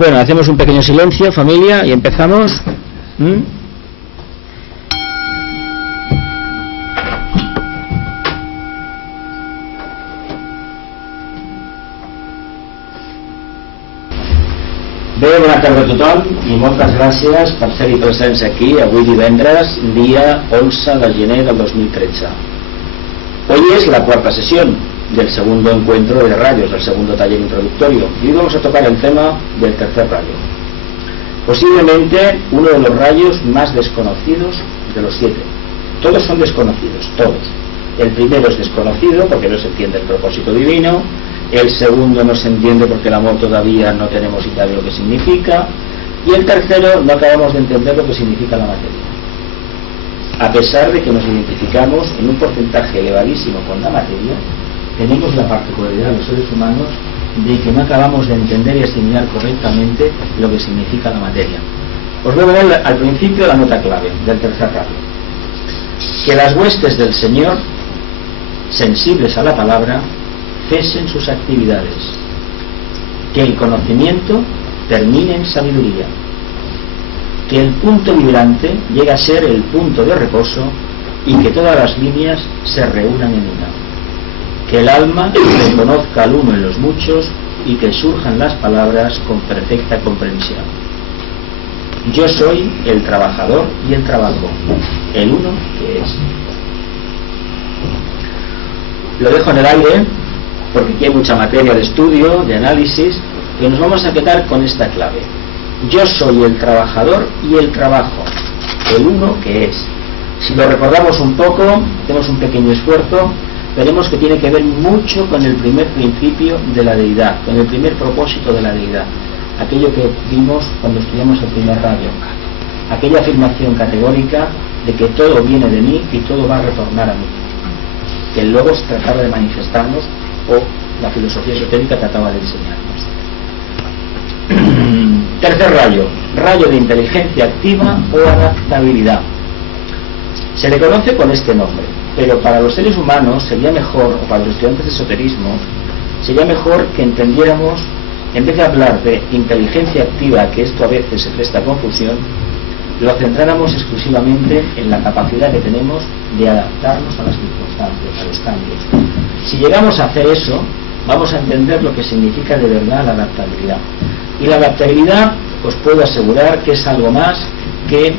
Bueno, hacemos un pequeño silencio, familia, y empezamos. Bé, bona tarda a tothom i moltes gràcies per ser-hi presents aquí avui divendres, día 11 de gener del 2013. Hoy es la cuarta sesión del segundo encuentro de rayos, del segundo taller introductorio, y hoy vamos a tocar el tema del tercer rayo. Posiblemente uno de los rayos más desconocidos de los 7. Todos son desconocidos, todos. El primero es desconocido porque no se entiende el propósito divino. El segundo no se entiende porque el amor todavía no tenemos idea de lo que significa. Y el tercero no acabamos de entender lo que significa la materia. A pesar de que nos identificamos en un porcentaje elevadísimo con la materia, tenemos la particularidad de los seres humanos de que no acabamos de entender y asimilar correctamente lo que significa la materia. Os voy a poner al principio la nota clave del tercer rayo. Que las huestes del Señor, sensibles a la palabra, cesen sus actividades, que el conocimiento termine en sabiduría, que el punto vibrante llegue a ser el punto de reposo y que todas las líneas se reúnan en una, que el alma reconozca al uno en los muchos y que surjan las palabras con perfecta comprensión. Yo soy el trabajador y el trabajo, el uno que es. Lo dejo en el aire porque aquí hay mucha materia de estudio, de análisis, y nos vamos a quedar con esta clave. Yo soy el trabajador y el trabajo, el uno que es. Si lo recordamos un poco, hacemos un pequeño esfuerzo, veremos que tiene que ver mucho con el primer principio de la deidad, con el primer propósito de la deidad, aquello que vimos cuando estudiamos el primer rayo, aquella afirmación categórica de que todo viene de mí y todo va a retornar a mí, que el Logos trataba de manifestarnos o la filosofía esotérica trataba de enseñarnos. Tercer rayo, rayo de inteligencia activa o adaptabilidad. Se le conoce con este nombre, pero para los seres humanos sería mejor, o para los estudiantes de esoterismo, sería mejor que entendiéramos, en vez de hablar de inteligencia activa, que esto a veces se presta a confusión, lo centráramos exclusivamente en la capacidad que tenemos de adaptarnos a las circunstancias, a los cambios. Si llegamos a hacer eso, vamos a entender lo que significa de verdad la adaptabilidad. Y la adaptabilidad, os puedo asegurar que es algo más que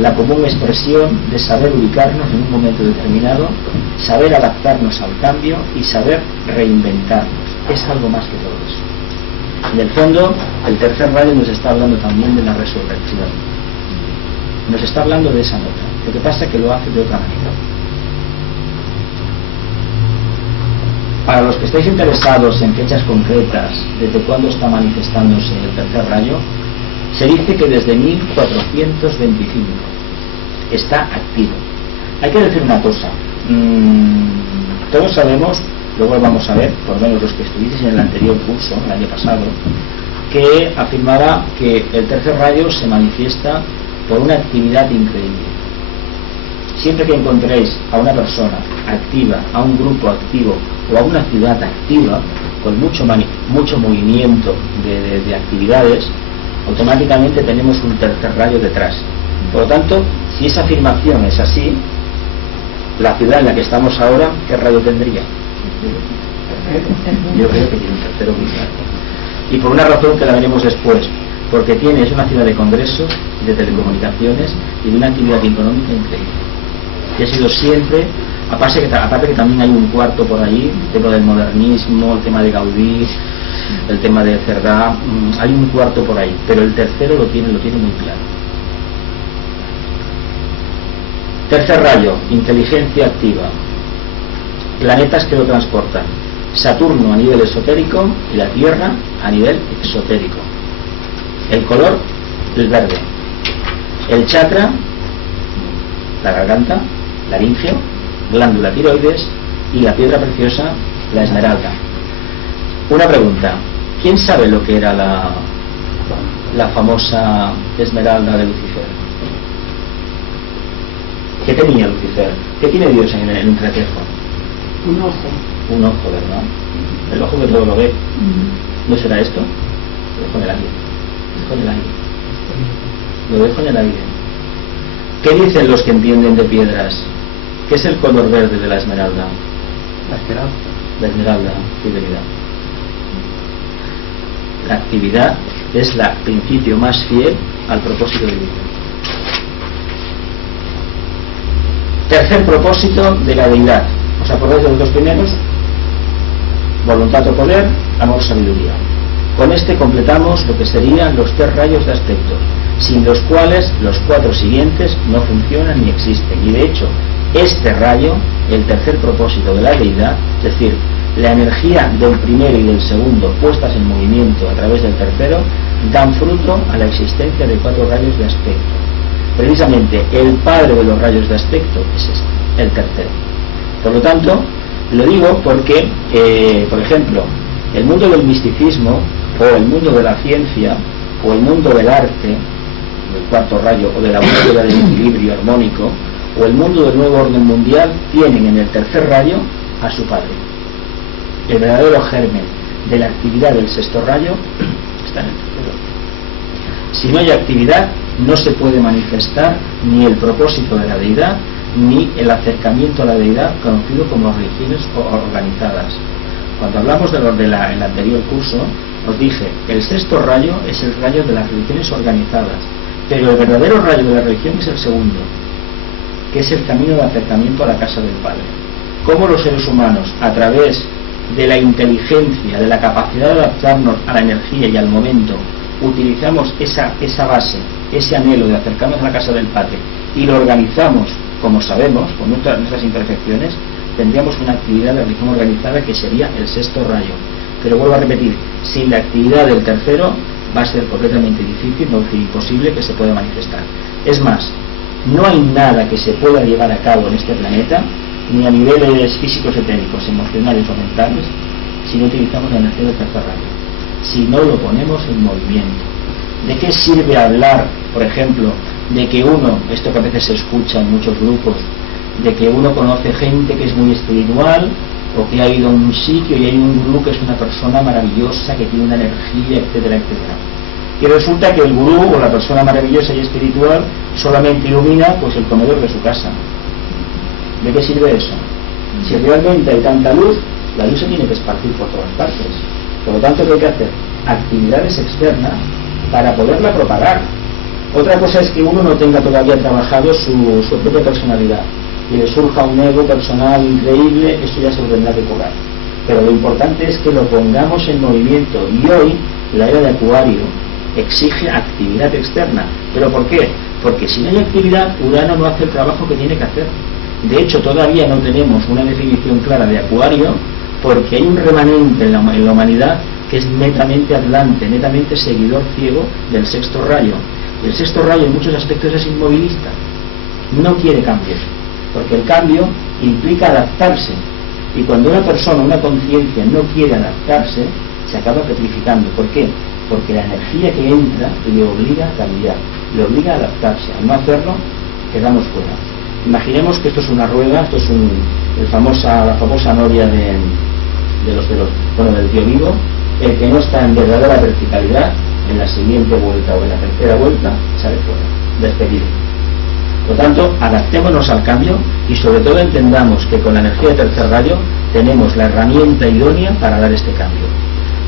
la común expresión de saber ubicarnos en un momento determinado, saber adaptarnos al cambio y saber reinventarnos. Es algo más que todo eso. En el fondo, el tercer rayo nos está hablando también de la resurrección. Nos está hablando de esa nota. Lo que pasa es que lo hace de otra manera. Para los que estáis interesados en fechas concretas, desde cuándo está manifestándose el tercer rayo, se dice que desde 1425 está activo. Hay que decir una cosa, todos sabemos, luego lo vamos a ver, por lo menos los que estuvisteis en el anterior curso, el año pasado, que afirmaba que el tercer rayo se manifiesta por una actividad increíble. Siempre que encontréis a una persona activa, a un grupo activo o a una ciudad activa, con mucho movimiento de actividades, automáticamente tenemos un tercer rayo detrás. Por lo tanto, si esa afirmación es así, la ciudad en la que estamos ahora, ¿qué rayo tendría? Yo creo que tiene un tercero muy claro. Y por una razón que la veremos después, porque es una ciudad de congresos, de telecomunicaciones y de una actividad económica increíble. Que ha sido siempre, aparte que también hay un cuarto por ahí, el tema del modernismo, el tema de Gaudí, el tema de Cerdá, hay un cuarto por ahí, pero el tercero lo tiene muy claro. Tercer rayo, inteligencia activa. Planetas que lo transportan. Saturno a nivel esotérico y la Tierra a nivel exotérico. El color, el verde. El chakra, la garganta, laringio, glándula tiroides y la piedra preciosa, la esmeralda. Una pregunta, ¿quién sabe lo que era la famosa esmeralda de Lucifer? ¿Qué tenía Lucifer? ¿Qué tiene Dios en el entrecejo? Un ojo. Un ojo, ¿verdad? El ojo que todo lo ve. ¿No será esto? El ojo del águila. dejo en el aire. Lo dejo en el aire. ¿Qué dicen los que entienden de piedras? ¿Qué es el color verde de la esmeralda? La esperanza. La esmeralda, fidelidad. La actividad es el principio más fiel al propósito de vida. Tercer propósito de la deidad. ¿Os acordáis de los dos primeros? Voluntad o poder, amor, sabiduría. Con este completamos lo que serían los 3 rayos de aspectos, sin los cuales los 4 siguientes no funcionan ni existen. Y de hecho, este rayo, el tercer propósito de la deidad, es decir, la energía del primero y del segundo puestas en movimiento a través del tercero, dan fruto a la existencia de 4 rayos de aspecto. Precisamente el padre de los rayos de aspecto es este, el tercero. Por lo tanto, lo digo porque, por ejemplo, el mundo del misticismo, o el mundo de la ciencia, o el mundo del arte, del cuarto rayo, o de la búsqueda del equilibrio armónico, o el mundo del nuevo orden mundial, tienen en el tercer rayo a su padre. El verdadero germen de la actividad del sexto rayo está en el tercero. Si no hay actividad, no se puede manifestar ni el propósito de la deidad, ni el acercamiento a la deidad conocido como religiones organizadas. Cuando hablamos de los del anterior curso, os dije, el sexto rayo es el rayo de las religiones organizadas, pero el verdadero rayo de la religión es el segundo, que es el camino de acercamiento a la casa del Padre. Cómo los seres humanos, a través de la inteligencia, de la capacidad de adaptarnos a la energía y al momento, utilizamos esa base, ese anhelo de acercarnos a la casa del Padre y lo organizamos como sabemos, con nuestras imperfecciones, tendríamos una actividad de religión organizada que sería el sexto rayo. Pero vuelvo a repetir, sin la actividad del tercero va a ser completamente difícil, no es imposible que se pueda manifestar. Es más, no hay nada que se pueda llevar a cabo en este planeta, ni a niveles físicos, etéricos, emocionales o mentales, si no utilizamos la energía del tercer rayo, si no lo ponemos en movimiento. ¿De qué sirve hablar, por ejemplo, de que uno, esto que a veces se escucha en muchos grupos, de que uno conoce gente que es muy espiritual, o que ha ido a un sitio y hay un gurú que es una persona maravillosa, que tiene una energía, etcétera, etcétera? Y resulta que el gurú o la persona maravillosa y espiritual solamente ilumina pues el comedor de su casa. ¿De qué sirve eso? Si realmente hay tanta luz, la luz se tiene que esparcir por todas partes. Por lo tanto, ¿qué hay que hacer? Actividades externas para poderla propagar. Otra cosa es que uno no tenga todavía trabajado su propia personalidad y le surja un ego personal increíble, esto ya se lo tendrá que curar. Pero lo importante es que lo pongamos en movimiento, y hoy la era de Acuario exige actividad externa. ¿Pero por qué? Porque si no hay actividad, Urano no hace el trabajo que tiene que hacer. De hecho, todavía no tenemos una definición clara de Acuario, porque hay un remanente en la humanidad que es netamente atlante, netamente seguidor ciego del sexto rayo. Y el sexto rayo en muchos aspectos es inmovilista, no quiere cambios, porque el cambio implica adaptarse, y cuando una persona, una conciencia no quiere adaptarse, se acaba petrificando. ¿Por qué? Porque la energía que entra le obliga a cambiar, le obliga a adaptarse. Al no hacerlo, quedamos fuera. Imaginemos que esto es una rueda, esto es la famosa noria del tío Vivo. El que no está en verdadera verticalidad, en la siguiente vuelta o en la tercera vuelta, sale fuera, despedido. Por lo tanto, adaptémonos al cambio y sobre todo entendamos que con la energía de tercer rayo tenemos la herramienta idónea para dar este cambio.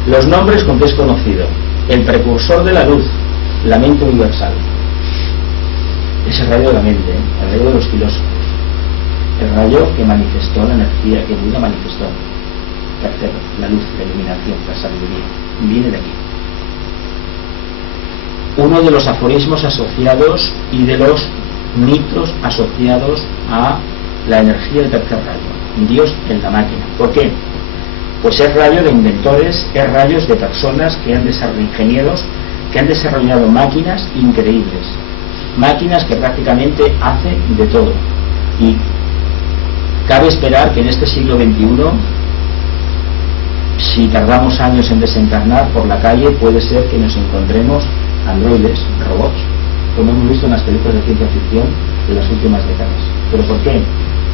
Los nombres con que es conocido: el precursor de la luz, la mente universal. Es el rayo de la mente, el rayo de los filósofos, el rayo que manifestó la energía, que Buda manifestó. Tercero, la luz, la iluminación, la sabiduría, viene de aquí. Uno de los aforismos asociados y de los mitos asociados a la energía del tercer rayo: Dios en la máquina. ¿Por qué? Pues es rayo de inventores, es rayos de personas que han desarrollado, ingenieros que han desarrollado máquinas increíbles, máquinas que prácticamente hacen de todo. Y cabe esperar que en este siglo XXI, si tardamos años en desencarnar, por la calle puede ser que nos encontremos androides, robots, como hemos visto en las películas de ciencia ficción de las últimas décadas. ¿Pero por qué?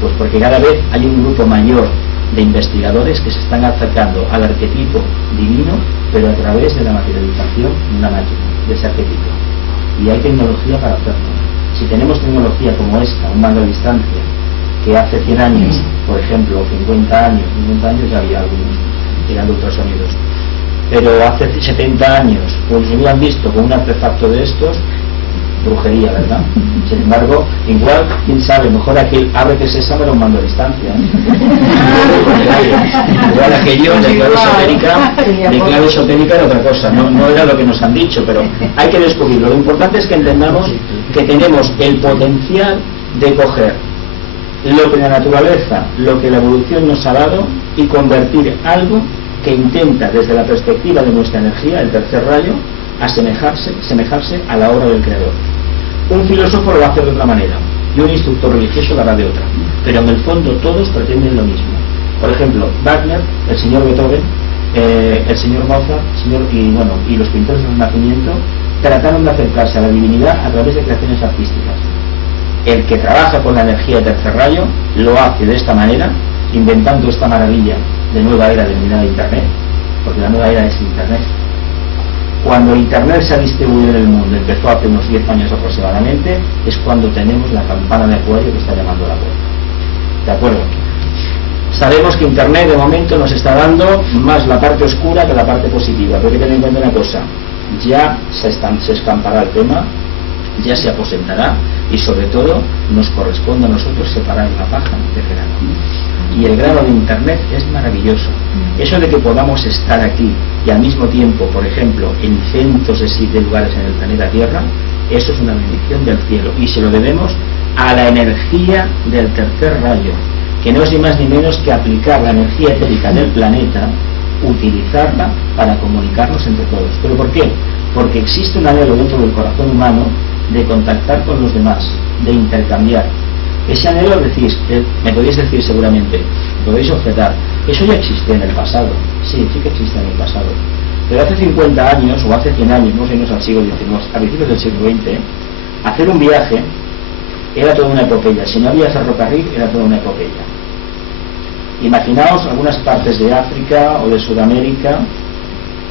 Pues porque cada vez hay un grupo mayor de investigadores que se están acercando al arquetipo divino, pero a través de la materialización de una máquina, de ese arquetipo. Y hay tecnología para hacerlo. Si tenemos tecnología como esta, un mando a distancia, que hace 100 años, por ejemplo, 50 años ya había algunos que eran de ultrasonidos, pero hace 70 años, pues lo hubieran visto con un artefacto de estos, brujería, ¿verdad? Sin embargo, igual, quién sabe, mejor aquel ave que sésamo era un mando a distancia, igual aquello de clave esotérica era otra cosa, no era lo que nos han dicho, pero hay que descubrirlo. Lo importante es que entendamos que tenemos el potencial de coger lo que la naturaleza, lo que la evolución nos ha dado, y convertir algo que intenta desde la perspectiva de nuestra energía, el tercer rayo, asemejarse a la obra del creador. Un filósofo lo va a hacer de otra manera y un instructor religioso lo hará de otra, pero en el fondo todos pretenden lo mismo. Por ejemplo, Wagner, el señor Beethoven, el señor Mozart, y los pintores del Renacimiento trataron de acercarse a la divinidad a través de creaciones artísticas. El que trabaja con la energía de tercer rayo lo hace de esta manera, inventando esta maravilla de nueva era denominada Internet, porque la nueva era es Internet. Cuando Internet se ha distribuido en el mundo, empezó hace unos 10 años aproximadamente, es cuando tenemos la campana de acuario que está llamando a la puerta. ¿De acuerdo? Sabemos que Internet de momento nos está dando más la parte oscura que la parte positiva, pero hay que tener en cuenta una cosa: ya se escampará el tema, ya se aposentará, y sobre todo nos corresponde a nosotros separar la paja del grano. Y el grano de Internet es maravilloso. Eso de que podamos estar aquí y al mismo tiempo, por ejemplo, en cientos de lugares en el planeta Tierra, eso es una bendición del cielo, y se lo debemos a la energía del tercer rayo, que no es ni más ni menos que aplicar la energía etérica del planeta, utilizarla para comunicarnos entre todos. ¿Pero por qué? Porque existe un anhelo dentro del corazón humano de contactar con los demás, de intercambiar. Ese anhelo, me podéis decir seguramente, podéis objetar, eso ya existía en el pasado. Sí que existe en el pasado. Pero hace 50 años, o hace 100 años, no sé, al siglo XIX, a principios del siglo XX, hacer un viaje era toda una epopeya. Si no había ferrocarril, era toda una epopeya. Imaginaos algunas partes de África o de Sudamérica,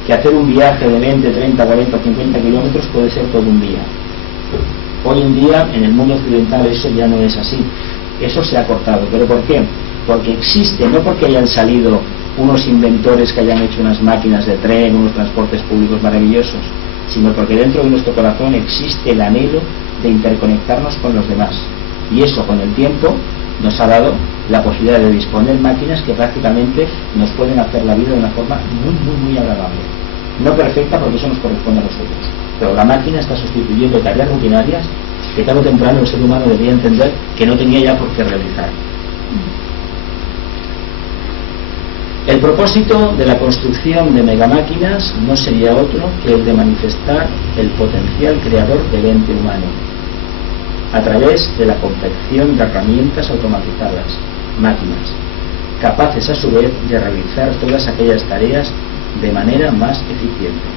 que hacer un viaje de 20, 30, 40, 50 kilómetros puede ser todo un día. Hoy en día, en el mundo occidental, eso ya no es así. Eso se ha cortado. ¿Pero por qué? Porque existe, no porque hayan salido unos inventores que hayan hecho unas máquinas de tren, unos transportes públicos maravillosos, sino porque dentro de nuestro corazón existe el anhelo de interconectarnos con los demás. Y eso, con el tiempo, nos ha dado la posibilidad de disponer máquinas que prácticamente nos pueden hacer la vida de una forma muy agradable. No perfecta, porque eso nos corresponde a nosotros, pero la máquina está sustituyendo tareas rutinarias que tarde o temprano el ser humano debería entender que no tenía ya por qué realizar. El propósito de la construcción de megamáquinas no sería otro que el de manifestar el potencial creador del ente humano a través de la confección de herramientas automatizadas, máquinas, capaces a su vez de realizar todas aquellas tareas de manera más eficiente.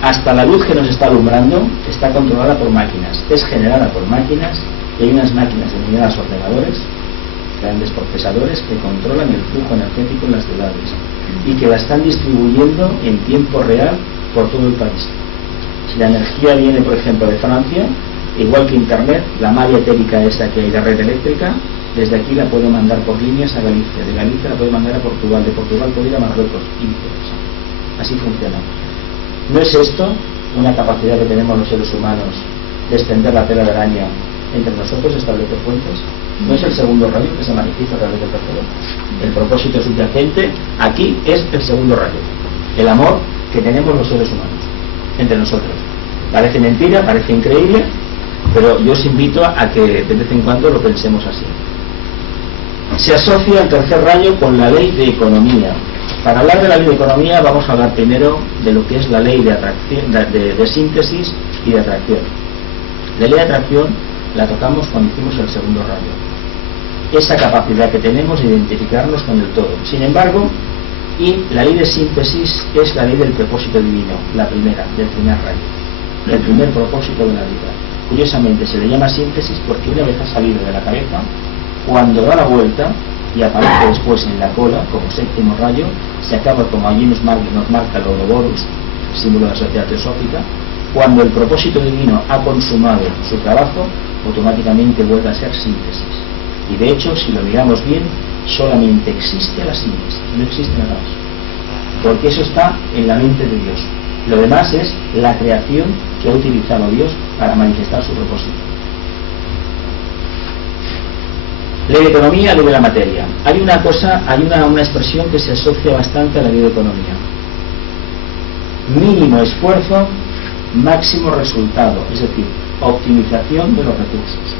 Hasta la luz que nos está alumbrando está controlada por máquinas, es generada por máquinas, y hay unas máquinas denominadas ordenadores, grandes procesadores, que controlan el flujo energético en las ciudades y que la están distribuyendo en tiempo real por todo el país. Si la energía viene, por ejemplo, de Francia, igual que Internet, la malla etérica esa que hay de red eléctrica, desde aquí la puede mandar por líneas a Galicia, de Galicia la puede mandar a Portugal, de Portugal puede ir a Marruecos, y viceversa. Así funciona. ¿No es esto una capacidad que tenemos los seres humanos de extender la tela de araña entre nosotros, establecer puentes? ¿No es el segundo rayo que se manifiesta a través del tercero? El propósito subyacente aquí es el segundo rayo, el amor que tenemos los seres humanos entre nosotros. Parece mentira, parece increíble, pero yo os invito a que de vez en cuando lo pensemos así. Se asocia el tercer rayo con la ley de economía. Para hablar de la ley de economía vamos a hablar primero de lo que es la ley de atracción, de síntesis y de atracción. La ley de atracción la tocamos cuando hicimos el segundo rayo, esa capacidad que tenemos de identificarnos con el todo. Sin embargo, y la ley de síntesis es la ley del propósito divino, la primera, del primer rayo, el primer propósito de la vida. Curiosamente se le llama síntesis porque una vez ha salido de la cabeza, cuando da la vuelta y aparece después en la cola como séptimo rayo, se acaba, como allí nos marca el Ouroboros, símbolo de la sociedad teosófica, cuando el propósito divino ha consumado su trabajo, automáticamente vuelve a ser síntesis. Y de hecho, si lo miramos bien, solamente existe la síntesis, no existe nada más. Porque eso está en la mente de Dios. Lo demás es la creación que ha utilizado Dios para manifestar su propósito. Ley de economía, ley de la materia. Hay una expresión que se asocia bastante a la ley de economía. Mínimo esfuerzo, máximo resultado, es decir, optimización de los recursos.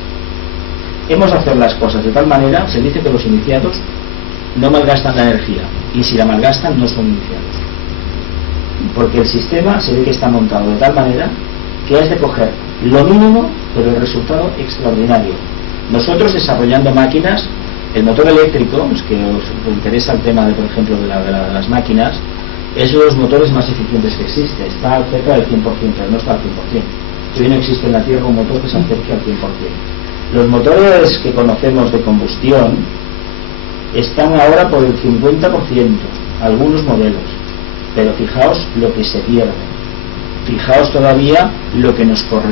Hemos de hacer las cosas de tal manera, se dice que los iniciados no malgastan la energía, y si la malgastan no son iniciados. Porque el sistema se ve que está montado de tal manera que has de coger lo mínimo, pero el resultado extraordinario. Nosotros desarrollando máquinas, el motor eléctrico, es que os interesa el tema de, por ejemplo, de las máquinas, es uno de los motores más eficientes que existe, está cerca del 100%, pero no está al 100%. Hoy no existe en la Tierra un motor que se acerque al 100%. Los motores que conocemos de combustión están ahora por el 50%, algunos modelos, pero fijaos lo que se pierde. Fijaos todavía lo que nos corre,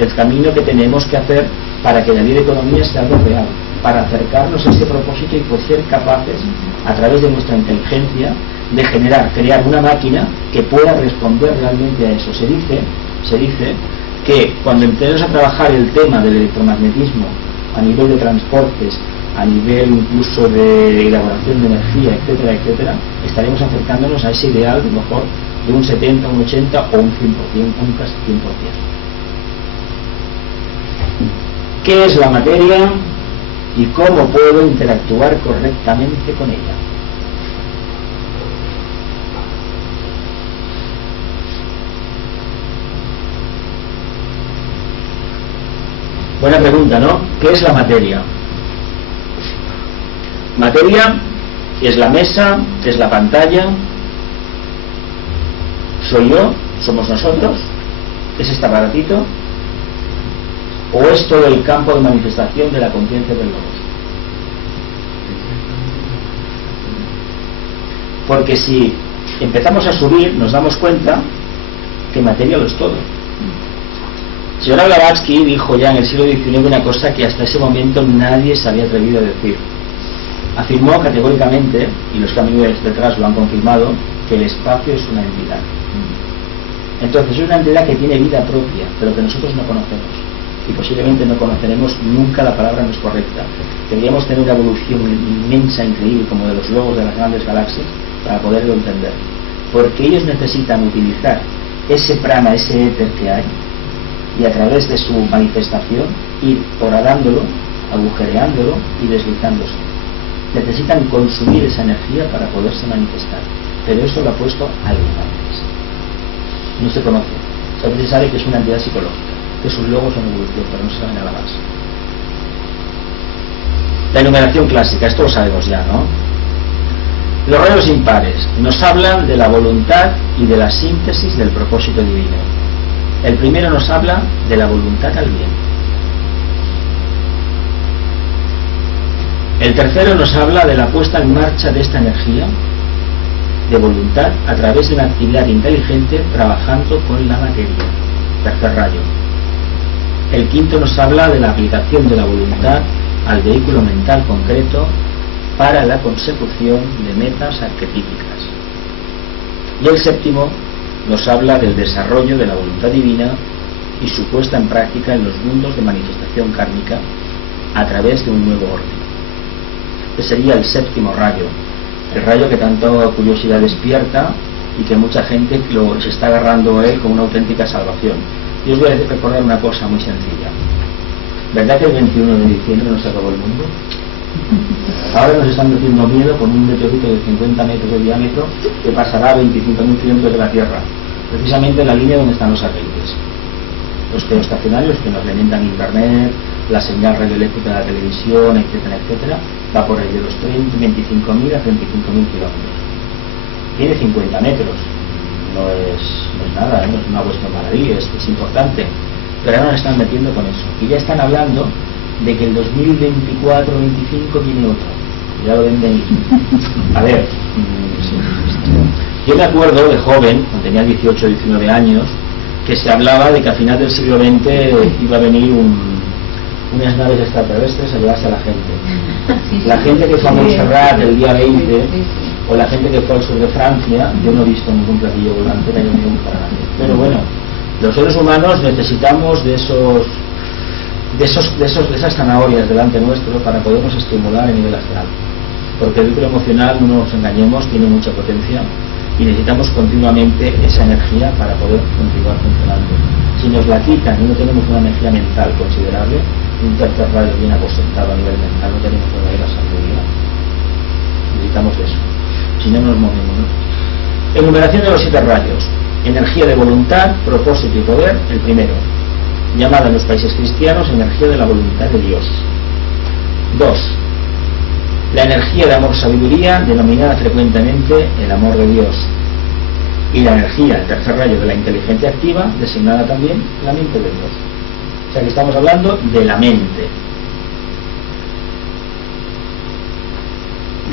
el camino que tenemos que hacer para que la ley de economía sea algo real, para acercarnos a ese propósito y pues ser capaces, a través de nuestra inteligencia, de crear una máquina que pueda responder realmente a eso. Se dice que cuando empecemos a trabajar el tema del electromagnetismo a nivel de transportes, a nivel incluso de elaboración de energía, etcétera, etcétera, estaremos acercándonos a ese ideal de mejor de un 70, un 80 o un 100%, un casi 100%. ¿Qué es la materia y cómo puedo interactuar correctamente con ella? Buena pregunta, ¿no? ¿Qué es la materia? Materia es la mesa, es la pantalla, soy yo, somos nosotros, es este aparatito, o es todo el campo de manifestación de la conciencia del logos. Porque si empezamos a subir, nos damos cuenta que materia lo es todo. El señor Blavatsky dijo ya en el siglo XIX una cosa que hasta ese momento nadie se había atrevido a decir. Afirmó categóricamente, y los que han venido detrás lo han confirmado, que el espacio es una entidad. Entonces es una entidad que tiene vida propia, pero que nosotros no conocemos. Y posiblemente no conoceremos nunca, la palabra no es correcta. Tendríamos que tener una evolución inmensa, increíble, como de los logos de las grandes galaxias, para poderlo entender. Porque ellos necesitan utilizar ese prana, ese éter que hay, y a través de su manifestación ir horadándolo, agujereándolo y deslizándose. Necesitan consumir esa energía para poderse manifestar, pero eso lo ha puesto alguien antes. No se conoce, se sabe que es una entidad psicológica, que es un logos en evolución, pero no se sabe nada más. La enumeración clásica, esto lo sabemos ya, ¿no? Los rayos impares nos hablan de la voluntad y de la síntesis del propósito divino. El primero nos habla de la voluntad al bien. El tercero nos habla de la puesta en marcha de esta energía de voluntad a través de una actividad inteligente trabajando con la materia. Tercer rayo. El quinto nos habla de la aplicación de la voluntad al vehículo mental concreto para la consecución de metas arquetípicas. Y el séptimo nos habla del desarrollo de la voluntad divina y su puesta en práctica en los mundos de manifestación kármica a través de un nuevo orden. Este sería el séptimo rayo, el rayo que tanto curiosidad despierta y que mucha gente se está agarrando a él como una auténtica salvación. Y os voy a recordar una cosa muy sencilla. ¿Verdad que el 21 de diciembre no se acabó el mundo? Ahora nos están metiendo miedo con un meteorito de 50 metros de diámetro que pasará a 25.000 kilómetros de la Tierra, precisamente en la línea donde están los satélites. Los geoestacionarios que nos alimentan internet, la señal radioeléctrica de la televisión, etcétera, etcétera, va por ahí de los 25.000 a 35.000 kilómetros. Tiene 50 metros, no es nada, no es una cuestión maravilla, es importante, pero ahora nos están metiendo con eso. Y ya están hablando de que el 2024-25 viene otro. Ya lo ven venir. A ver, Yo me acuerdo de joven, cuando tenía 18 o 19 años, que se hablaba de que a final del siglo XX iba a venir unas naves extraterrestres a llevarse a la gente. La gente que fue a Montserrat el día 20, o la gente que fue al sur de Francia, yo no he visto ningún platillo volante, ni ningún parado. Pero bueno, los seres humanos necesitamos de esas zanahorias delante nuestro para podernos estimular a nivel astral. Porque el vínculo emocional, no nos engañemos, tiene mucha potencia y necesitamos continuamente esa energía para poder continuar funcionando. Si nos la quitan y no tenemos una energía mental considerable, un tercer rayo bien aposentado a nivel mental, no tenemos verdadera sabiduría. Necesitamos eso. Si no nos movemos, ¿no? Enumeración de los 7 rayos. Energía de voluntad, propósito y poder, el primero. Llamada en los países cristianos energía de la voluntad de Dios. 2. La energía de amor-sabiduría, denominada frecuentemente el amor de Dios. Y la energía, el tercer rayo de la inteligencia activa, designada también la mente de Dios. O sea que estamos hablando de la mente.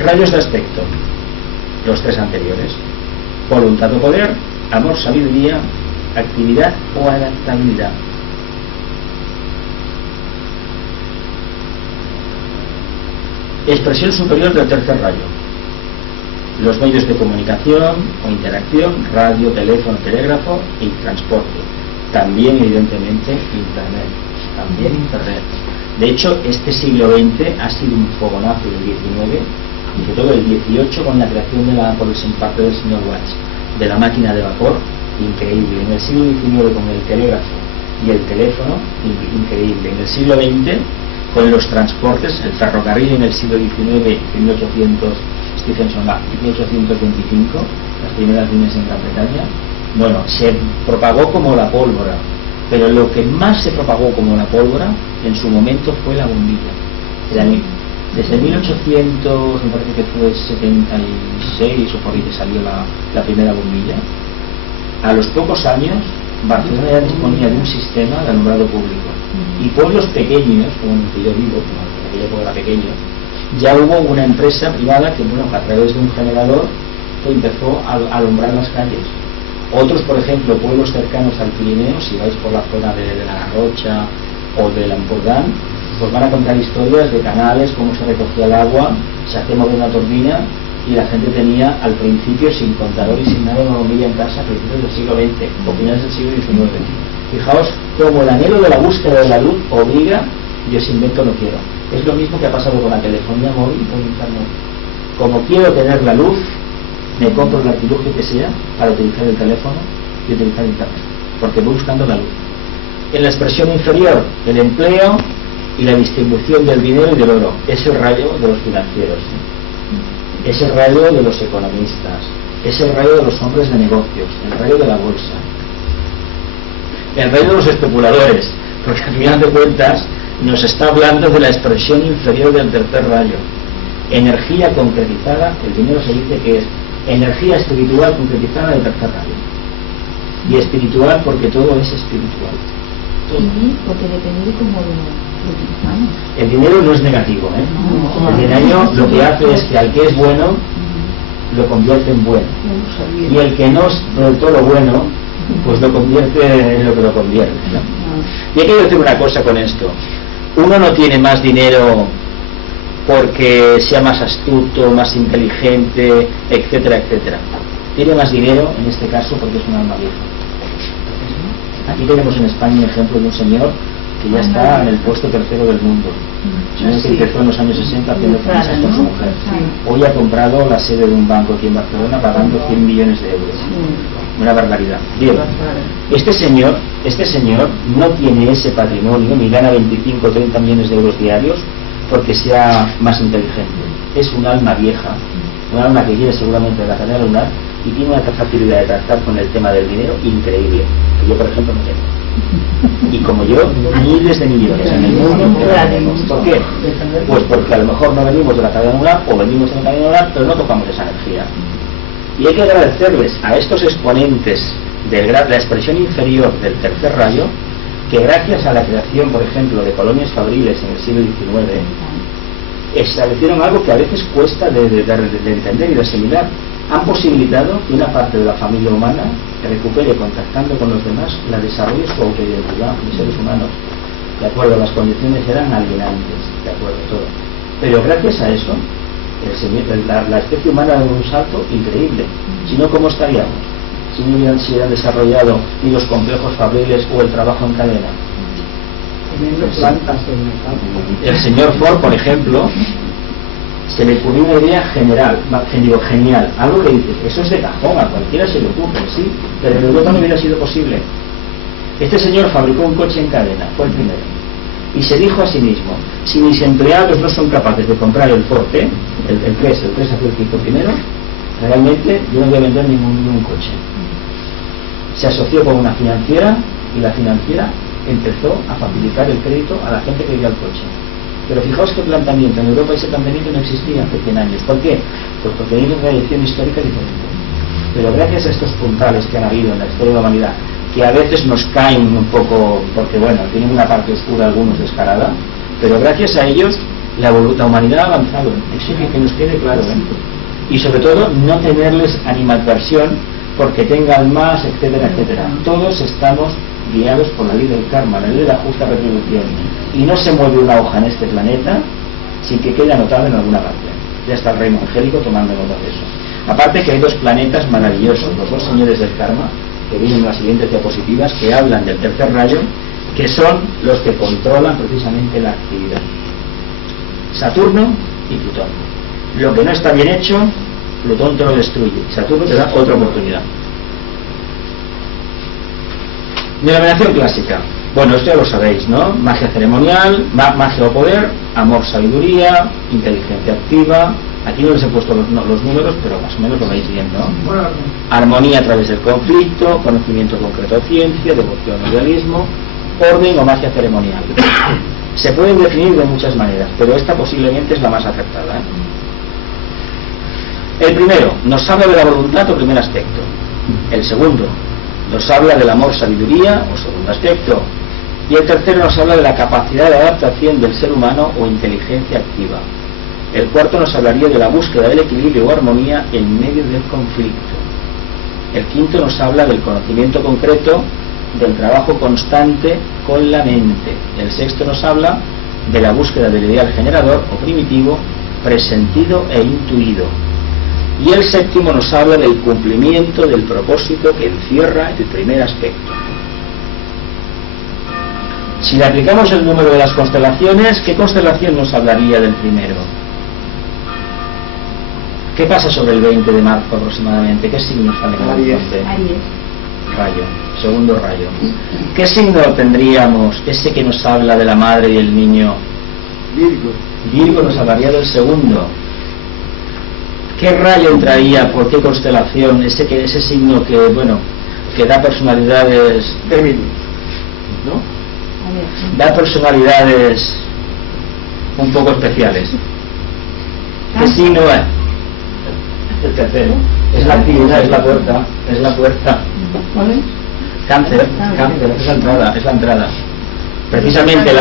Rayos de aspecto. Los 3 anteriores. Voluntad o poder, amor-sabiduría, actividad o adaptabilidad. Expresión superior del tercer rayo. Los medios de comunicación o interacción, radio, teléfono, telégrafo y transporte. También, evidentemente, Internet. También Internet. De hecho, este siglo XX ha sido un fogonazo del XIX, y sobre todo el XVIII con la creación por parte del señor Watts, de la máquina de vapor, increíble. En el siglo XIX con el telégrafo y el teléfono, increíble. En el siglo XX con los transportes, el ferrocarril en el siglo XIX, en 1825, las primeras líneas en Gran Bretaña, bueno, se propagó como la pólvora, pero lo que más se propagó como la pólvora en su momento fue la bombilla. Desde 1800, me parece que fue 76 o por ahí que salió la primera bombilla. A los pocos años, Barcelona ya disponía de un sistema de alumbrado público. Y pueblos pequeños, como el que yo vivo, como en aquella época era pequeño, ya hubo una empresa privada que, bueno, a través de un generador, empezó a alumbrar las calles. Otros, por ejemplo, pueblos cercanos al Pirineo, si vais por la zona de la Garrocha o del Ampurdán, pues van a contar historias de canales, cómo se recogía el agua, se hacía mover una turbina y la gente tenía al principio, sin contador y sin nada, una bombilla en casa a principios del siglo XX o finales del siglo XIX. Fijaos cómo el anhelo de la búsqueda de la luz obliga, yo ese invento no quiero. Es lo mismo que ha pasado con la telefonía móvil y con Internet. Como quiero tener la luz, me compro el artilugio que sea para utilizar el teléfono y utilizar Internet, porque voy buscando la luz. En la expresión inferior, el empleo y la distribución del dinero y del oro. Es el rayo de los financieros, es el rayo de los economistas, es el rayo de los hombres de negocios, el rayo de la bolsa, el rayo de los especuladores, porque al final de cuentas nos está hablando de la expresión inferior del tercer rayo. Energía concretizada, el dinero se dice que es energía espiritual concretizada del tercer rayo. Y espiritual porque todo es espiritual. Todo. Sí, porque depende de cómo lo utilizamos. El dinero no es negativo, ¿eh? No. El dinero lo que hace es que al que es bueno lo convierte en bueno. Y el que no es del todo bueno, pues lo convierte en lo que lo convierte, ¿no? Y hay que decir una cosa con esto. Uno no tiene más dinero porque sea más astuto, más inteligente, etcétera, etcétera. Tiene más dinero, en este caso, porque es un alma vieja. Aquí tenemos en España un ejemplo de un señor que ya está en el puesto tercero del mundo. Un que empezó en los años 60 haciendo promesas con su mujer. Hoy ha comprado la sede de un banco aquí en Barcelona pagando 100 millones de euros. Una barbaridad. Bien, este señor no tiene ese patrimonio ni gana 25 o 30 millones de euros diarios porque sea más inteligente. Es un alma vieja, un alma que quiere seguramente la carrera lunar y tiene una facilidad de tratar con el tema del dinero increíble, que yo por ejemplo no tengo. Y como yo, miles de millones en el mundo. ¿Por qué? Pues porque a lo mejor no venimos de la cadena lunar o venimos de la cadena lunar, pero no tocamos esa energía. Y hay que agradecerles a estos exponentes de la expresión inferior del tercer rayo, que gracias a la creación, por ejemplo, de colonias fabriles en el siglo XIX, establecieron algo que a veces cuesta de entender y de asimilar. Han posibilitado que una parte de la familia humana recupere, contactando con los demás, la desarrolle su autoidentidad de seres humanos. De acuerdo, las condiciones eran alienantes, de acuerdo, todo. Pero gracias a eso, la especie humana ha dado un salto increíble. Si no, ¿cómo estaríamos? Si no hubieran sido desarrollado ni los complejos fabriles o el trabajo en cadena. El señor Ford, por ejemplo, se le ocurrió una idea genial, algo que dice, eso es de cajón, a cualquiera se le ocurre, sí, pero en Europa no hubiera sido posible. Este señor fabricó un coche en cadena, fue el primero, y se dijo a sí mismo, si mis empleados no son capaces de comprar el Ford T, el 3 fue el que hizo primero, realmente yo no voy a vender ningún coche. Se asoció con una financiera y la financiera empezó a facilitar el crédito a la gente que quería el coche. Pero fijaos que planteamiento, en Europa ese planteamiento no existía hace 100 años. ¿Por qué? Pues porque hay una tradición histórica diferente. Pero gracias a estos puntales que han habido en la historia de la humanidad, que a veces nos caen un poco, porque bueno, tienen una parte oscura algunos descarada, pero gracias a ellos la humanidad ha avanzado. Eso es que nos quede claro, ¿eh? Y sobre todo no tenerles animadversión porque tengan más, etcétera, etcétera. Todos estamos guiados por la ley del karma, la ley de la justa retribución, y no se mueve una hoja en este planeta sin que quede anotada en alguna parte. Ya está el reino angélico tomando nota de eso. Aparte que hay dos planetas maravillosos, los dos señores del karma, que vienen en las siguientes diapositivas, que hablan del tercer rayo, que son los que controlan precisamente la actividad. Saturno y Plutón. Lo que no está bien hecho, Plutón te lo destruye, Saturno te da otra oportunidad. Denominación clásica. Bueno, esto ya lo sabéis, ¿no? Magia ceremonial, magia o poder, amor, sabiduría, inteligencia activa. Aquí no les he puesto los números, pero más o menos lo veis bien, ¿no? Armonía a través del conflicto, conocimiento concreto o ciencia, devoción o idealismo, orden o magia ceremonial. Se pueden definir de muchas maneras, pero esta posiblemente es la más acertada, ¿eh? El primero, nos habla de la voluntad o primer aspecto. El segundo, nos habla del amor, sabiduría o segundo aspecto. Y el tercero nos habla de la capacidad de adaptación del ser humano o inteligencia activa. El cuarto nos hablaría de la búsqueda del equilibrio o armonía en medio del conflicto. El quinto nos habla del conocimiento concreto, del trabajo constante con la mente. El sexto nos habla de la búsqueda del ideal generador o primitivo, presentido e intuido. Y el séptimo nos habla del cumplimiento del propósito que encierra el primer aspecto. Si le aplicamos el número de las constelaciones, ¿qué constelación nos hablaría del primero? ¿Qué pasa sobre el 20 de marzo aproximadamente? ¿Qué signo está en el horizonte? Rayo, segundo rayo. ¿Qué signo tendríamos? Ese que nos habla de la madre y el niño. Virgo. Virgo nos hablaría del segundo. ¿Qué rayo entraría? ¿Por qué constelación? Ese signo que, bueno, que da personalidades... ¿no? Da personalidades un poco especiales. ¿Qué signo es? El tercero. Es la actividad, es la puerta. Es la puerta. Cáncer, es la entrada. Precisamente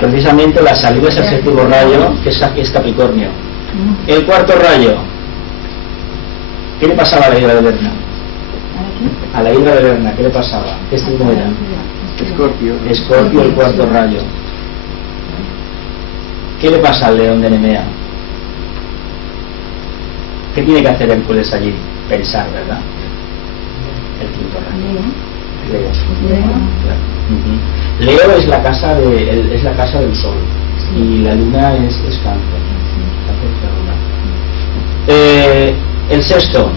precisamente la salida es el séptimo rayo, que es Capricornio. El cuarto rayo, ¿qué le pasaba a la hidra de Lerna? A la hidra de Lerna, ¿qué le pasaba? ¿Qué signo era? Escorpio, el cuarto rayo. ¿Qué le pasa al león de Nemea? ¿Qué tiene que hacer Hércules allí? Pensar, ¿verdad? El quinto rayo. Leo es la casa del sol, y la luna es Cáncer. El sexto,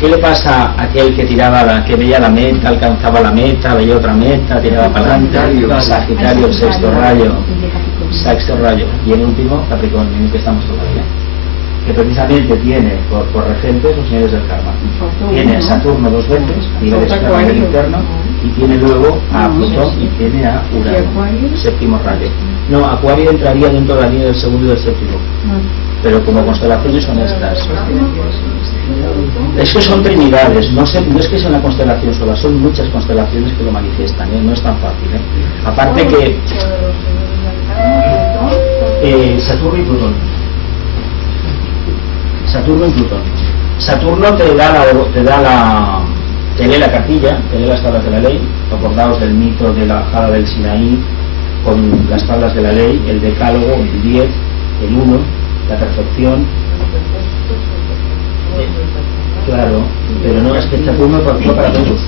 ¿qué le pasa a aquel que que veía la meta, alcanzaba la meta, veía otra meta, tiraba para adelante? Sagitario, el sexto rayo. Y el último, Capricornio, en el que estamos todavía, que precisamente tiene por regentes los señores del karma. Tiene a Saturno 2 veces, a nivel externo y interno, y tiene luego a Plutón y tiene a Urano, séptimo rayo. No, Acuario entraría dentro de la línea del segundo y del séptimo, pero como constelaciones son estas. Es que son trinidades, no es que sea una constelación sola, son muchas constelaciones que lo manifiestan, ¿eh? No es tan fácil, ¿eh? Aparte que Saturno y Plutón. Saturno y Plutón. Saturno te lee la cartilla, te lee las tablas de la ley. Acordaos del mito de la bajada del Sinaí con las tablas de la ley, el decálogo, el 10, el 1, la perfección. Claro, pero no, es que el Saturno actúa para todos.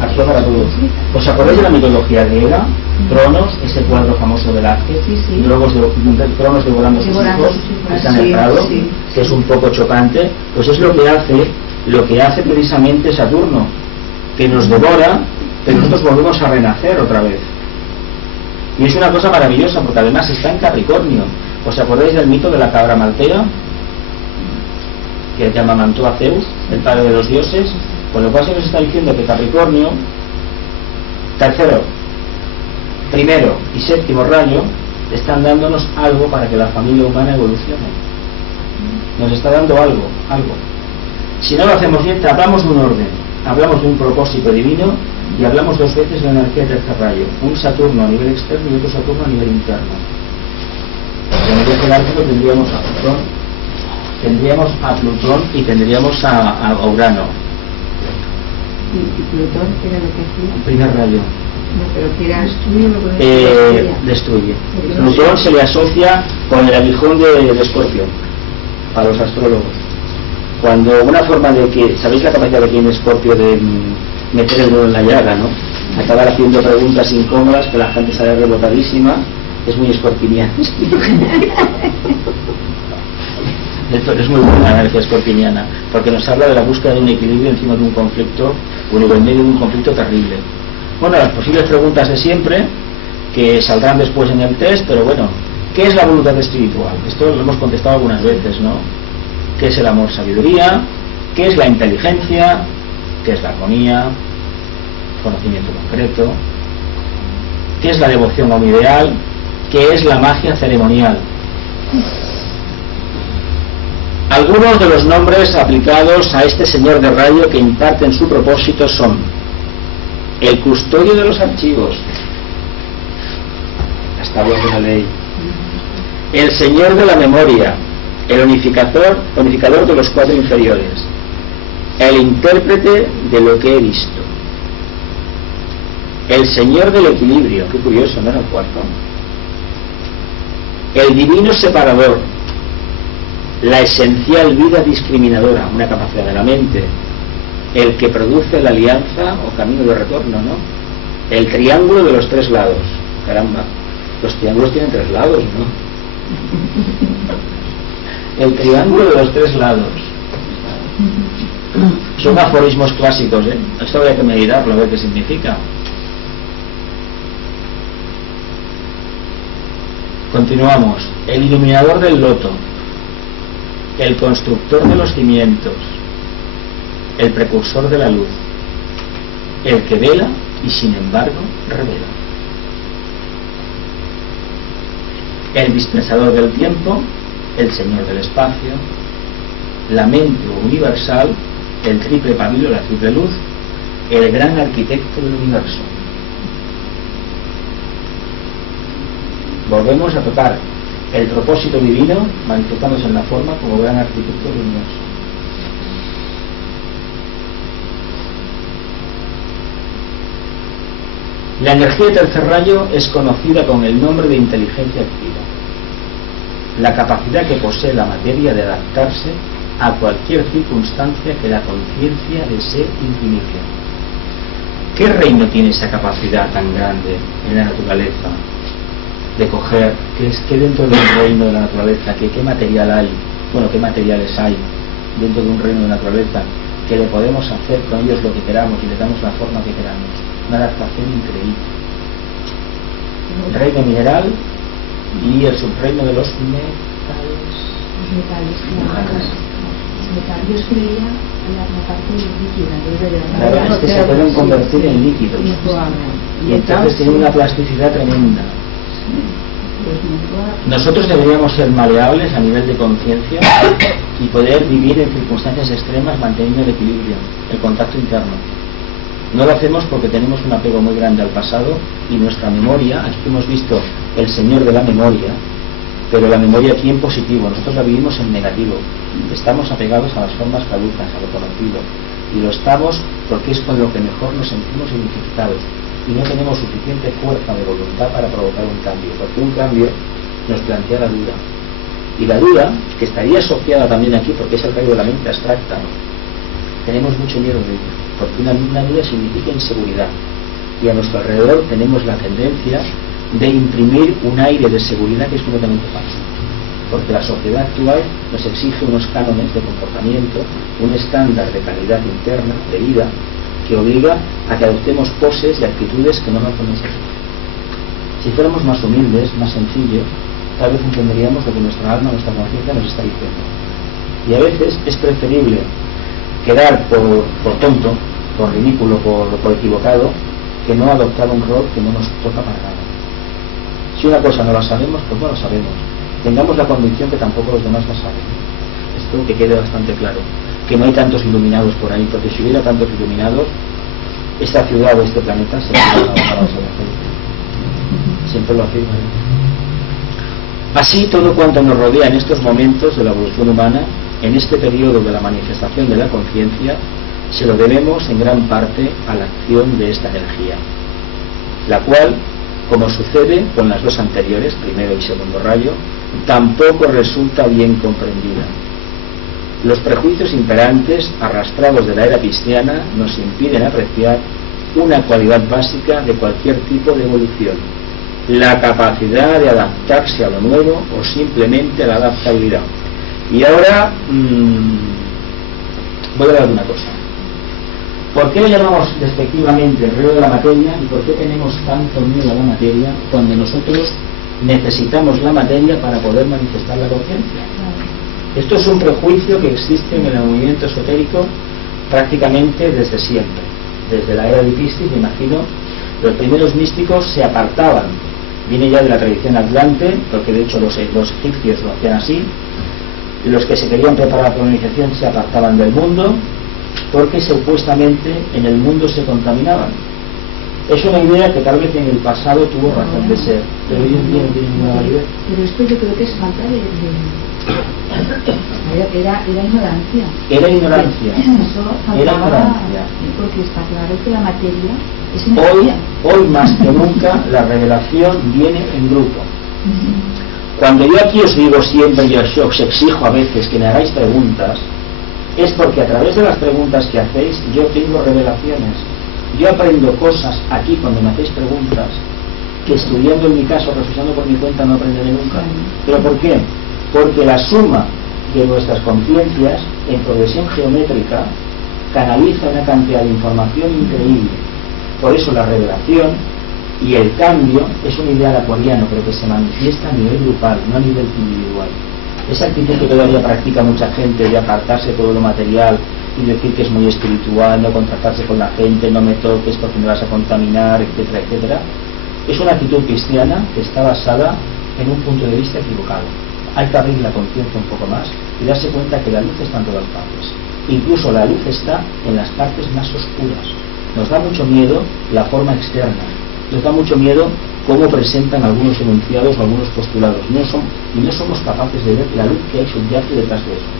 Actúa para todos. ¿Os acordáis de la mitología griega? Cronos, ese cuadro famoso del Arque, Cronos devorando sus hijos, que está en el Prado, que es un poco chocante, pues es lo que hace precisamente Saturno, que nos devora, pero nosotros volvemos a renacer otra vez. Y es una cosa maravillosa, porque además está en Capricornio. ¿Os acordáis del mito de la cabra maltera? Que amamantó a Zeus, el padre de los dioses. Con lo cual se nos está diciendo que Capricornio, primero y séptimo rayo, están dándonos algo para que la familia humana evolucione. Nos está dando algo. Si no lo hacemos bien, tratamos de un orden, hablamos de un propósito divino y hablamos dos veces de la energía del tercer rayo, un Saturno a nivel externo y otro Saturno a nivel interno. En el viaje largo tendríamos a Plutón y tendríamos a Urano. ¿Y Plutón era lo que hacía? El primer rayo. No, pero que era destruye. Plutón se le asocia con el aguijón de Escorpio para los astrólogos. Cuando una forma de que, ¿sabéis la capacidad que tiene Escorpio de meter el dedo en la llaga, no? Acabar haciendo preguntas incómodas que la gente sale rebotadísima. Es muy escorpiniana. Es muy buena la energía escorpiniana, porque nos habla de la búsqueda de un equilibrio encima de un conflicto, o en medio de un conflicto terrible. Bueno, las posibles preguntas de siempre, que saldrán después en el test, pero bueno, ¿qué es la voluntad espiritual? Esto lo hemos contestado algunas veces, ¿no? ¿Qué es el amor sabiduría? ¿Qué es la inteligencia? ¿Qué es la armonía? Conocimiento concreto. ¿Qué es la devoción a un ideal? ¿Qué es la magia ceremonial? Algunos de los nombres aplicados a este señor de rayo que imparten su propósito son el custodio de los archivos, las tablas de la ley, el señor de la memoria, el unificador de los cuatro inferiores, el intérprete de lo que he visto, el señor del equilibrio, qué curioso, ¿no era el cuarto? El divino separador, la esencial vida discriminadora, una capacidad de la mente, el que produce la alianza o camino de retorno, ¿no? El triángulo de los tres lados. Caramba, los triángulos tienen tres lados, ¿no? El triángulo de los tres lados. Son aforismos clásicos, ¿eh? Esto habría que meditarlo, a ver qué significa. Continuamos. El iluminador del loto, el constructor de los cimientos, el precursor de la luz, el que vela y sin embargo revela, el dispensador del tiempo, el señor del espacio, la mente universal, el triple pabilo, la triple luz, el gran arquitecto del universo. Volvemos a tocar el propósito divino manifestándose en la forma como gran arquitecto del universo. La energía del tercer rayo es conocida con el nombre de inteligencia activa, la capacidad que posee la materia de adaptarse a cualquier circunstancia que la conciencia desee imprimir. ¿Qué reino tiene esa capacidad tan grande en la naturaleza de coger, que dentro del reino de la naturaleza, qué material hay, bueno, qué materiales hay dentro de un reino de naturaleza, que le podemos hacer con ellos lo que queramos y le damos la forma que queramos? Una adaptación increíble. El reino mineral y el subreino de los metales. Los metales creía la parte líquida. Claro, es que se pueden convertir en líquidos. Y entonces tienen una plasticidad tremenda. Nosotros deberíamos ser maleables a nivel de conciencia y poder vivir en circunstancias extremas manteniendo el equilibrio, el contacto interno. No lo hacemos porque tenemos un apego muy grande al pasado y nuestra memoria. Aquí hemos visto el señor de la memoria, pero la memoria aquí en positivo. Nosotros la vivimos en negativo. Estamos apegados a las formas caducas, a lo conocido, y lo estamos porque es con lo que mejor nos sentimos identificados, y no tenemos suficiente fuerza de voluntad para provocar un cambio, porque un cambio nos plantea la duda, y la duda, que estaría asociada también aquí porque es el rayo de la mente abstracta, tenemos mucho miedo de ella, porque una duda significa inseguridad, y a nuestro alrededor tenemos la tendencia de imprimir un aire de seguridad que es completamente falso, porque la sociedad actual nos exige unos cánones de comportamiento, un estándar de calidad interna, de vida, que obliga a que adoptemos poses y actitudes que no nos conocemos. Si fuéramos más humildes, más sencillos, tal vez entenderíamos lo que nuestra alma, nuestra conciencia nos está diciendo. Y a veces es preferible quedar por tonto, por ridículo, por equivocado, que no adoptar un rol que no nos toca para nada. Si una cosa no la sabemos, pues no la sabemos. Tengamos la convicción que tampoco los demás la saben. Esto que quede bastante claro. Que no hay tantos iluminados por ahí, porque si hubiera tantos iluminados, esta ciudad o este planeta se hubiera trabajado sobre el siempre lo afirmo. Así, todo cuanto nos rodea en estos momentos de la evolución humana, en este periodo de la manifestación de la conciencia, se lo debemos en gran parte a la acción de esta energía, la cual, como sucede con las dos anteriores, primero y segundo rayo, tampoco resulta bien comprendida. Los prejuicios imperantes, arrastrados de la era cristiana, nos impiden apreciar una cualidad básica de cualquier tipo de evolución: la capacidad de adaptarse a lo nuevo o simplemente la adaptabilidad. Y ahora voy a hablar de una cosa. ¿Por qué lo llamamos despectivamente el río de la materia y por qué tenemos tanto miedo a la materia cuando nosotros necesitamos la materia para poder manifestar la conciencia? Esto es un prejuicio que existe en el movimiento esotérico prácticamente desde siempre. Desde la era de Piscis, me imagino, los primeros místicos se apartaban. Viene ya de la tradición atlante, porque de hecho los egipcios lo hacían así. Los que se querían preparar para la iniciación se apartaban del mundo, porque supuestamente en el mundo se contaminaban. Es una idea que tal vez en el pasado tuvo razón de ser, pero hoy en día no tiene ninguna validez. Pero esto yo creo que es falta de... Era ignorancia. Era ignorancia. Eso faltaba, era ignorancia. Porque está claro que la materia es energía. Hoy más que nunca la revelación viene en grupo. Cuando yo aquí os digo siempre y os exijo a veces que me hagáis preguntas, es porque a través de las preguntas que hacéis yo tengo revelaciones. Yo aprendo cosas aquí cuando me hacéis preguntas que estudiando en mi caso, reflexionando por mi cuenta, no aprenderé nunca. ¿Pero por qué? Porque la suma de nuestras conciencias en progresión geométrica canaliza una cantidad de información increíble. Por eso la revelación y el cambio es un ideal acuariano, pero que se manifiesta a nivel grupal, no a nivel individual. Esa actitud que todavía practica mucha gente de apartarse de todo lo material y decir que es muy espiritual, no contactarse con la gente, no me toques porque me vas a contaminar, etcétera, etcétera, es una actitud cristiana que está basada en un punto de vista equivocado. Hay que abrir la conciencia un poco más y darse cuenta que la luz está en todas partes. Incluso la luz está en las partes más oscuras. Nos da mucho miedo la forma externa, nos da mucho miedo cómo presentan algunos enunciados o algunos postulados. No somos capaces de ver la luz que hay subyace detrás de eso.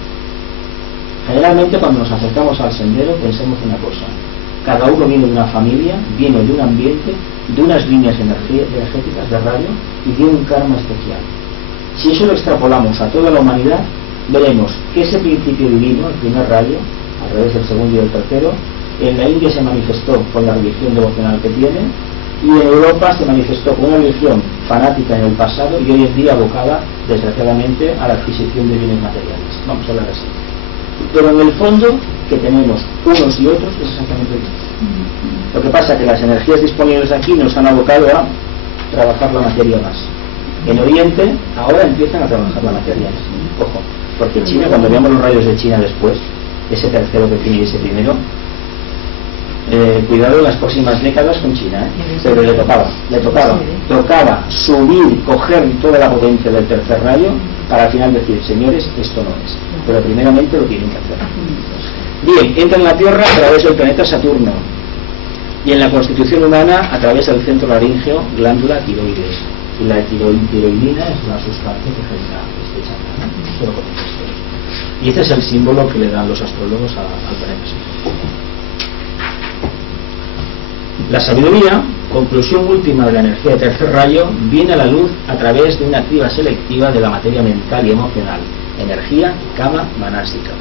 Generalmente cuando nos acercamos al sendero pensemos una cosa: cada uno viene de una familia, viene de un ambiente, de unas líneas energéticas de radio y tiene un karma especial. Si eso lo extrapolamos a toda la humanidad, veremos que ese principio divino, el primer rayo, a través del segundo y del tercero, en la India se manifestó con la religión devocional que tiene, y en Europa se manifestó con una religión fanática en el pasado y hoy en día abocada, desgraciadamente, a la adquisición de bienes materiales. Vamos a hablar así. Pero en el fondo, que tenemos unos y otros es exactamente lo mismo. Lo que pasa es que las energías disponibles aquí nos han abocado a trabajar la materia más. En Oriente ahora empiezan a trabajar la materia más. Ojo, porque China, cuando veamos los rayos de China después, ese tercero que tiene y ese primero, cuidado en las próximas décadas con China, pero le tocaba subir, coger toda la potencia del tercer rayo para al final decir, señores, esto no es, pero primeramente lo tienen que hacer. Bien, entra en la Tierra a través del planeta Saturno y en la constitución humana a través del centro laríngeo, glándula tiroides. y la tiroidina es una sustancia que genera este chakra, ¿no? Solo con esto. Y este es el símbolo que le dan los astrólogos al planeta. La sabiduría, conclusión última de la energía de tercer rayo, viene a la luz a través de una criba selectiva de la materia mental y emocional, energía, kama, manásika,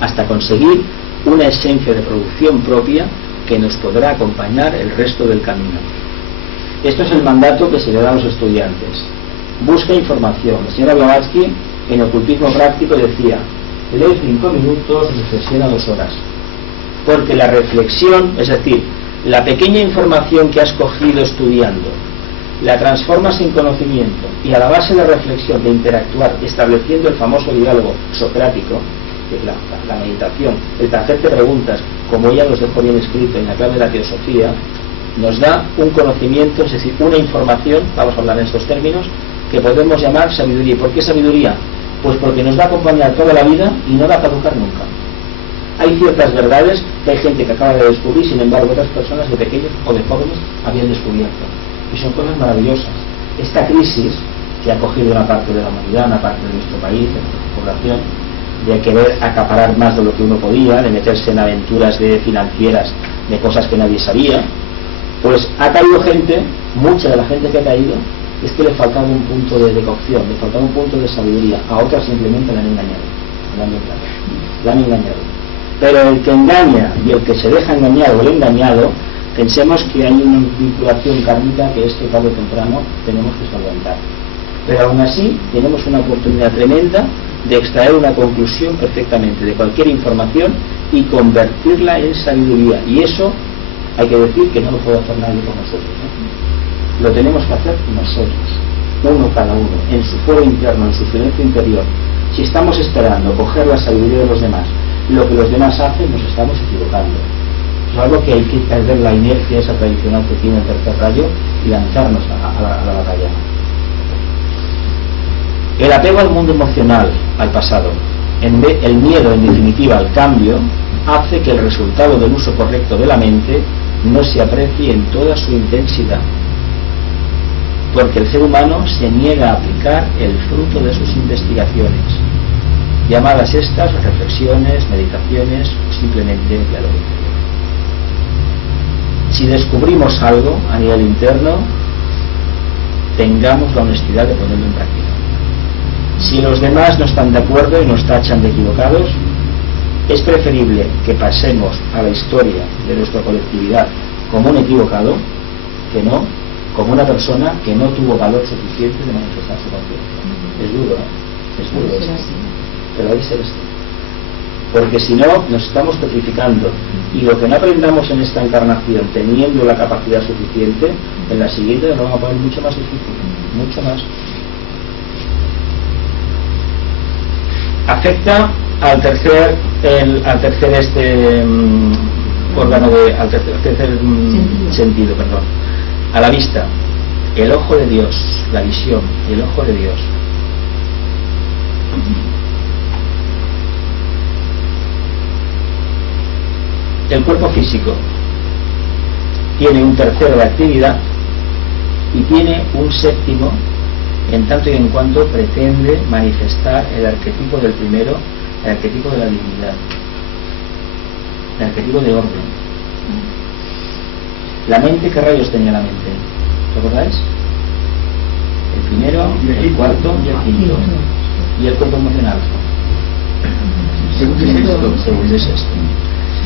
hasta conseguir una esencia de producción propia que nos podrá acompañar el resto del camino. Esto es el mandato que se le da a los estudiantes. Busca información. El señor Blavatsky, en Ocultismo Práctico, decía: lee 5 minutos, reflexiona 2 horas. Porque la reflexión, es decir, la pequeña información que has cogido estudiando, la transformas en conocimiento, y a la base de la reflexión, de interactuar, estableciendo el famoso diálogo socrático, que es la meditación, el hacerte preguntas, como ella los dejó bien escrito en la clave de la teosofía, nos da un conocimiento, es decir, una información, vamos a hablar en estos términos, que podemos llamar sabiduría. ¿Por qué sabiduría? Pues porque nos va a acompañar toda la vida y no va a caducar nunca. Hay ciertas verdades que hay gente que acaba de descubrir, sin embargo otras personas de pequeños o de jóvenes habían descubierto, y son cosas maravillosas. Esta crisis que ha cogido una parte de la humanidad, una parte de nuestro país, de nuestra población, de querer acaparar más de lo que uno podía, de meterse en aventuras financieras de cosas que nadie sabía, pues ha caído gente, mucha de la gente que ha caído, es que le faltaba un punto de cocción, le faltaba un punto de sabiduría. A otras simplemente la han engañado, la han engañado. Pero el que engaña y el que se deja engañar o el engañado, pensemos que hay una vinculación kármica que esto tarde o temprano tenemos que solventar. Pero aún así tenemos una oportunidad tremenda de extraer una conclusión perfectamente de cualquier información y convertirla en sabiduría. Y eso hay que decir que no lo puede hacer nadie por nosotros, ¿no? Lo tenemos que hacer nosotros, uno cada uno, en su fuero interno, en su silencio interior. Si estamos esperando coger la sabiduría de los demás, lo que los demás hacen, nos estamos equivocando. Es algo que hay que perder la inercia esa tradicional que tiene el tercer rayo y lanzarnos a la batalla. El apego al mundo emocional, al pasado, el miedo en definitiva al cambio, hace que el resultado del uso correcto de la mente no se aprecie en toda su intensidad, porque el ser humano se niega a aplicar el fruto de sus investigaciones, llamadas estas reflexiones, meditaciones o simplemente diálogo interior. Si descubrimos algo a nivel interno, tengamos la honestidad de ponerlo en práctica. Si los demás no están de acuerdo y nos tachan de equivocados, es preferible que pasemos a la historia de nuestra colectividad como un equivocado que no como una persona que no tuvo valor suficiente de manifestar su conciencia. Es duro, ¿eh? Es duro esto. Pero hay que ser esto. Porque si no, nos estamos petrificando, y lo que no aprendamos en esta encarnación teniendo la capacidad suficiente, en la siguiente nos vamos a poner mucho más difícil, mucho más. Afecta al tercer órgano al tercer sentido, perdón, a la vista, el ojo de Dios, la visión, el ojo de Dios. El cuerpo físico tiene un tercero de actividad y tiene un séptimo en tanto y en cuanto pretende manifestar el arquetipo del primero, el arquetipo de la divinidad, el arquetipo de orden. La mente, ¿qué rayos tenía la mente? ¿Recordáis? El primero, el cuarto y el quinto. ¿Y el cuerpo emocional? Segundo y sexto.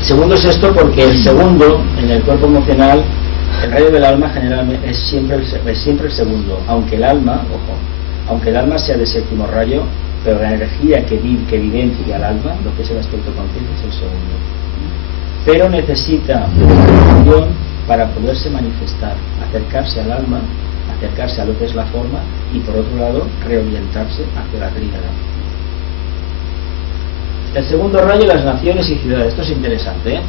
Segundo es esto porque el segundo, en el cuerpo emocional, el rayo del alma generalmente es siempre el segundo, aunque el alma, ojo, aunque el alma sea de séptimo rayo, pero la energía que vivencia al alma, lo que es el aspecto consciente, es el segundo. Pero necesita preparación para poderse manifestar, acercarse al alma, acercarse a lo que es la forma y por otro lado reorientarse hacia la tríada. El segundo rayo, las naciones y ciudades. Esto es interesante, ¿eh?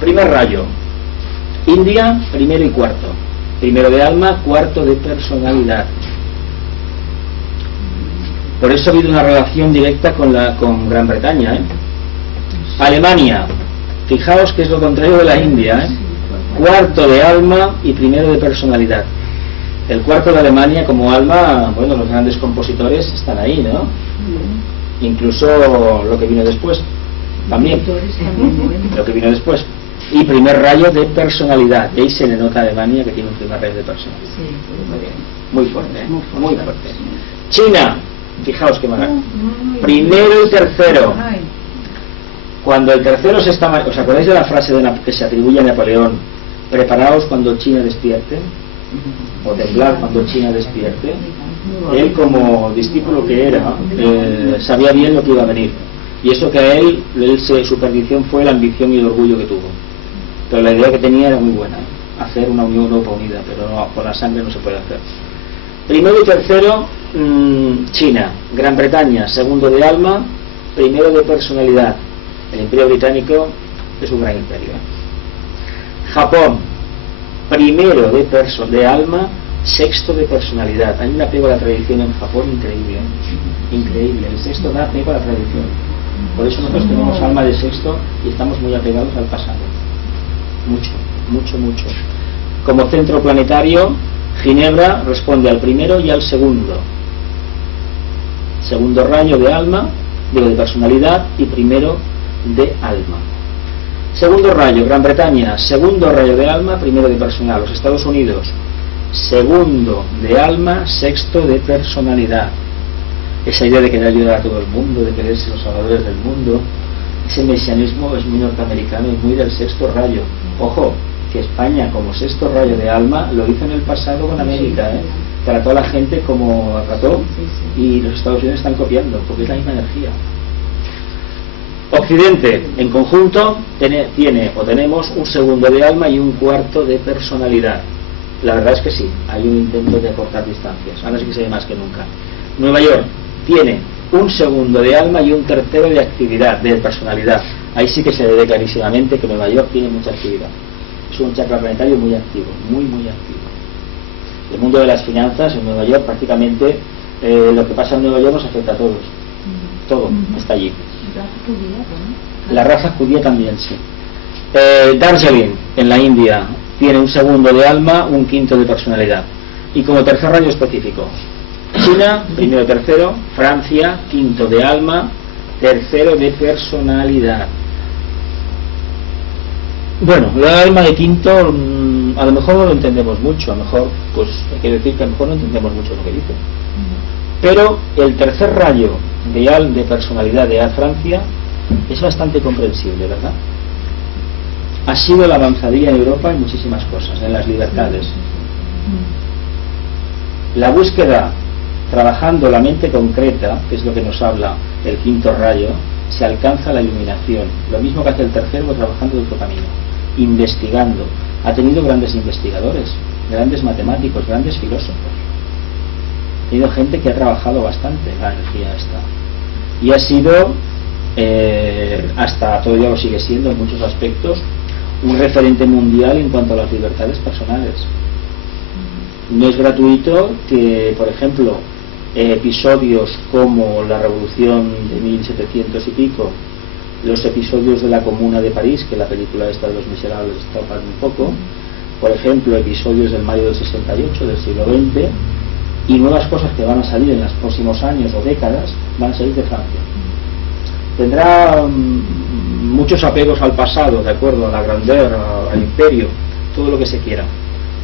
Primer rayo, India, primero y cuarto. Primero de alma, cuarto de personalidad. Por eso ha habido una relación directa con Gran Bretaña, ¿eh? Alemania, fijaos que es lo contrario de la India, ¿eh? Cuarto de alma y primero de personalidad. El cuarto de Alemania como alma, bueno, los grandes compositores están ahí, ¿no? Incluso lo que vino después, también. Lo que vino después. Y primer rayo de personalidad. Y ahí se le nota a Alemania que tiene un primer rayo de personalidad. Muy fuerte, ¿eh? Muy fuerte. China, fijaos qué maravilla. Primero y tercero. Cuando el tercero se está... ¿Os acordáis de la frase que se atribuye a Napoleón? Preparaos cuando China despierte, o temblad cuando China despierte. Él, como discípulo que era, sabía bien lo que iba a venir, y eso que a él su perdición fue la ambición y el orgullo que tuvo, pero la idea que tenía era muy buena, hacer una Unión Europa unida, pero no, con la sangre no se puede hacer. Primero y tercero, China. Gran Bretaña, segundo de alma, primero de personalidad. El Imperio Británico es un gran imperio. Japón, primero de alma, sexto de personalidad. Hay un apego a la tradición en Japón increíble, increíble. El sexto da apego a la tradición. Por eso nosotros tenemos alma de sexto y estamos muy apegados al pasado. Mucho, mucho, mucho. Como centro planetario, Ginebra responde al primero y al segundo. Segundo rayo de alma, digo de personalidad, y primero de alma. Segundo rayo, Gran Bretaña, segundo rayo de alma, primero de personal. Los Estados Unidos, segundo de alma, sexto de personalidad. Esa idea de querer ayudar a todo el mundo, de querer ser los salvadores del mundo, ese mesianismo es muy norteamericano y muy del sexto rayo. Ojo, que España como sexto rayo de alma lo hizo en el pasado con América, trató a la gente como la trató, y los Estados Unidos están copiando porque es la misma energía. Occidente en conjunto tenemos un segundo de alma y un cuarto de personalidad. La verdad es que sí, hay un intento de acortar distancias, ahora sí que se ve más que nunca. Nueva York tiene un segundo de alma y un tercero de actividad, de personalidad. Ahí sí que se ve clarísimamente que Nueva York tiene mucha actividad. Es un chakra planetario muy activo, muy muy activo. El mundo de las finanzas en Nueva York prácticamente lo que pasa en Nueva York nos afecta a todos. Todo está allí. La raza judía también, sí. Darjeeling, en la India, tiene un segundo de alma, un quinto de personalidad. Y como tercer rayo específico, China, primero tercero, Francia, quinto de alma, tercero de personalidad. Bueno, el alma de quinto, a lo mejor no lo entendemos mucho, a lo mejor, pues hay que decir que a lo mejor no entendemos mucho lo que dice. Pero el tercer rayo de personalidad de Francia es bastante comprensible, ¿verdad? Ha sido la avanzadilla en Europa en muchísimas cosas, en las libertades. La búsqueda, trabajando la mente concreta, que es lo que nos habla el quinto rayo, se alcanza la iluminación. Lo mismo que hace el tercero, trabajando de otro camino, investigando. Ha tenido grandes investigadores, grandes matemáticos, grandes filósofos. Ha tenido gente que ha trabajado bastante la energía esta. Y ha sido, hasta todavía lo sigue siendo en muchos aspectos, un referente mundial en cuanto a las libertades personales. No es gratuito que, por ejemplo, episodios como la Revolución de 1700 y pico, los episodios de la Comuna de París, que la película esta de Los Miserables toca un poco, por ejemplo, episodios del mayo del 68, del siglo XX, y nuevas cosas que van a salir en los próximos años o décadas, van a salir de Francia. Tendrá muchos apegos al pasado, de acuerdo, a la grandeur, al imperio, todo lo que se quiera,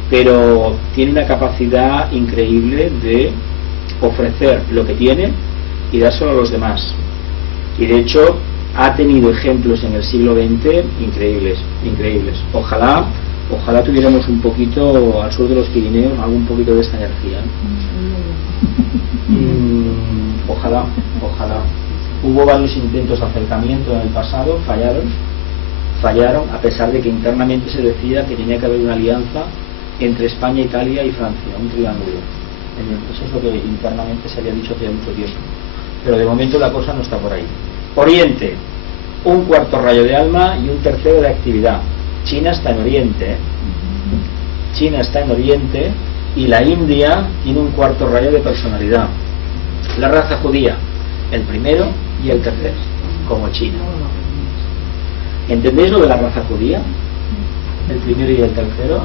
pero tiene una capacidad increíble de ofrecer lo que tiene y dárselo a los demás. Y de hecho ha tenido ejemplos en el siglo XX increíbles, increíbles. Ojalá tuviéramos un poquito al sur de los Pirineos, algún poquito de esta energía. Ojalá. Hubo varios intentos de acercamiento en el pasado, fallaron, a pesar de que internamente se decía que tenía que haber una alianza entre España, Italia y Francia, un triángulo. Eso es lo que internamente se había dicho hace mucho tiempo. Pero de momento la cosa no está por ahí. Oriente, un cuarto rayo de alma y un tercero de actividad. China está en Oriente. China está en Oriente y la India tiene un cuarto rayo de personalidad. La raza judía, el primero y el tercero, como China. ¿Entendéis lo de la raza judía? El primero y el tercero.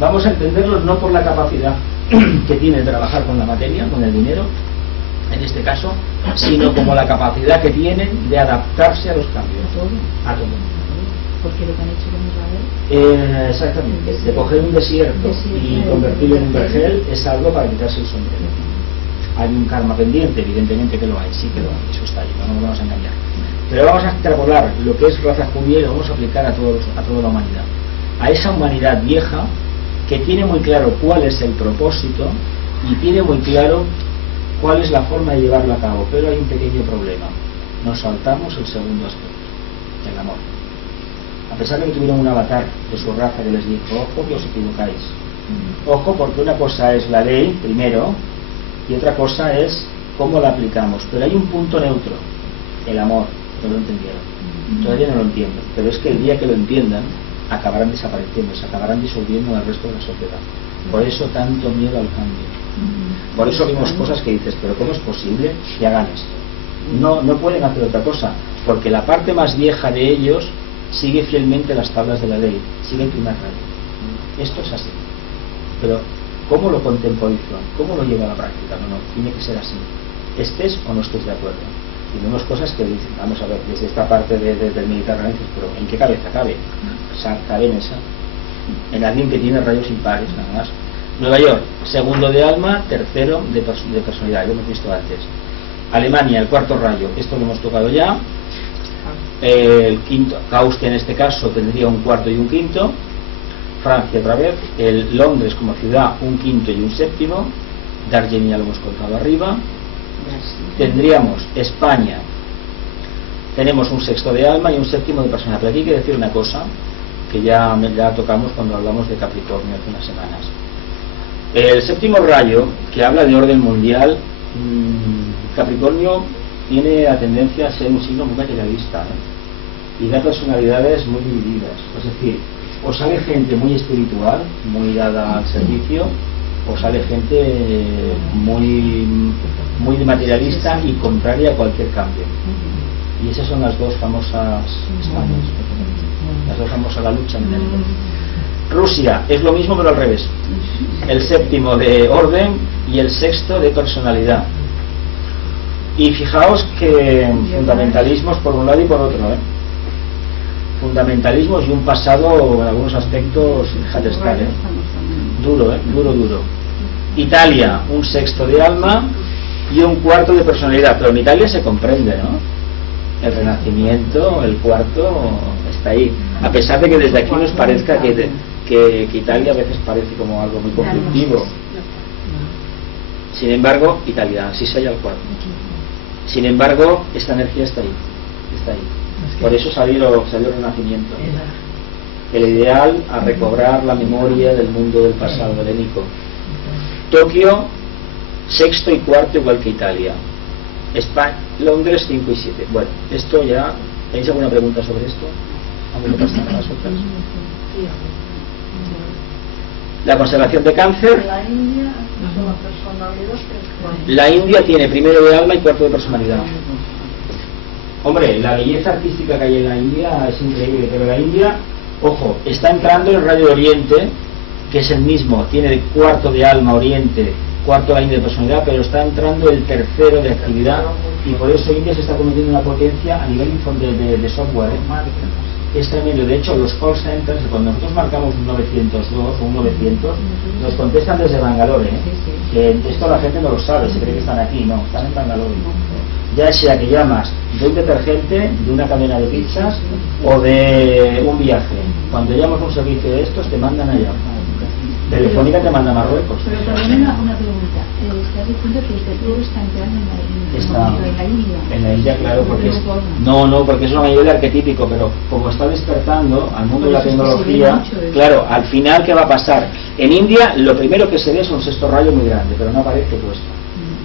Vamos a entenderlos no por la capacidad, que tiene de trabajar con la materia, con el dinero, en este caso, sino como la capacidad que tienen de adaptarse a los cambios. A todo. Porque lo que han hecho con Israel. Exactamente, de coger un desierto y convertirlo en un vergel es algo para quitarse el sombrero. Hay un karma pendiente, evidentemente que lo hay, sí que lo hay, eso está ahí, no nos vamos a engañar. Pero vamos a extrapolar lo que es raza judía y lo vamos a aplicar a toda la humanidad. A esa humanidad vieja que tiene muy claro cuál es el propósito y tiene muy claro cuál es la forma de llevarlo a cabo, pero hay un pequeño problema. Nos saltamos el segundo aspecto, el amor. A pesar de que tuvieron un avatar de su raza que les dijo, ojo que os equivocáis. Ojo, porque una cosa es la ley, primero, y otra cosa es cómo la aplicamos. Pero hay un punto neutro, el amor, no lo entendieron. Todavía no lo entienden, pero es que el día que lo entiendan, acabarán desapareciendo, se acabarán disolviendo en el resto de la sociedad. Por eso tanto miedo al cambio. Por eso vimos cosas que dices, pero ¿cómo es posible que hagan esto? No pueden hacer otra cosa, porque la parte más vieja de ellos sigue fielmente las tablas de la ley, sigue el primer rayo. Esto es así. Pero ¿cómo lo contemporizan? ¿Cómo lo lleva a la práctica? No, tiene que ser así. Estés o no estés de acuerdo. Y vemos cosas que dicen, vamos a ver, desde esta parte del Mediterráneo, pero ¿en qué cabeza cabe? O sea, cabe en esa. En alguien que tiene rayos impares, nada más. Nueva York, segundo de alma, tercero de personalidad, lo hemos visto antes. Alemania, el cuarto rayo, esto lo hemos tocado ya. El quinto, Austria en este caso tendría un cuarto y un quinto. Francia otra vez, el Londres como ciudad un quinto y un séptimo. Darjeeling ya lo hemos contado arriba. Tendríamos España, tenemos un sexto de alma y un séptimo de personalidad. Pero aquí hay que decir una cosa que ya tocamos cuando hablamos de Capricornio hace unas semanas. El séptimo rayo, que habla de orden mundial, Capricornio tiene la tendencia a ser un signo muy materialista, y da personalidades muy divididas. Es decir, o sale gente muy espiritual, muy dada al servicio, o sale gente muy materialista y contraria a cualquier cambio. Y esas son las dos famosas Españas, las dos famosas, la lucha en el mundo. Rusia es lo mismo pero al revés, el séptimo de orden y el sexto de personalidad. Y fijaos que fundamentalismos por un lado y por otro, fundamentalismos y un pasado en algunos aspectos, fíjate estar, duro, duro. Italia, un sexto de alma y un cuarto de personalidad, pero en Italia se comprende, ¿no? El Renacimiento, el cuarto está ahí, a pesar de que desde aquí nos parezca que Italia a veces parece como algo muy conflictivo. Sin embargo, Italia, sí se halla el cuarto. Sin embargo, esta energía está ahí. Por eso salió el Renacimiento. El ideal a recobrar la memoria del mundo del pasado helénico. Tokio, sexto y cuarto igual que Italia. España, Londres 5 y 7. Bueno, esto ya. ¿Tenéis alguna pregunta sobre esto? Antes de pasar a las otras. La constelación de Cáncer. La India tiene primero de alma y cuarto de personalidad. Hombre, la belleza artística que hay en la India es increíble, pero la India, ojo, está entrando el rayo de Oriente, que es el mismo, tiene cuarto de alma Oriente, cuarto de la India de personalidad, pero está entrando el tercero de actividad, y por eso India se está convirtiendo en una potencia a nivel de software. Es tremendo. De hecho, los call centers, cuando nosotros marcamos un 902 o un 900, nos contestan desde Bangalore. Que esto la gente no lo sabe, se cree que están aquí, no, están en Bangalore. Ya sea que llamas de un detergente, de una cadena de pizzas o de un viaje. Cuando llamas un servicio de estos, te mandan allá. Telefónica te manda a Marruecos. Pero también una pregunta. Estás diciendo que este todo está entrando en la India. En la India, claro, porque porque es un nivel arquetípico, pero como está despertando al mundo de la tecnología, claro, al final, ¿qué va a pasar? En India, lo primero que se ve es un sexto rayo muy grande, pero no aparece puesto,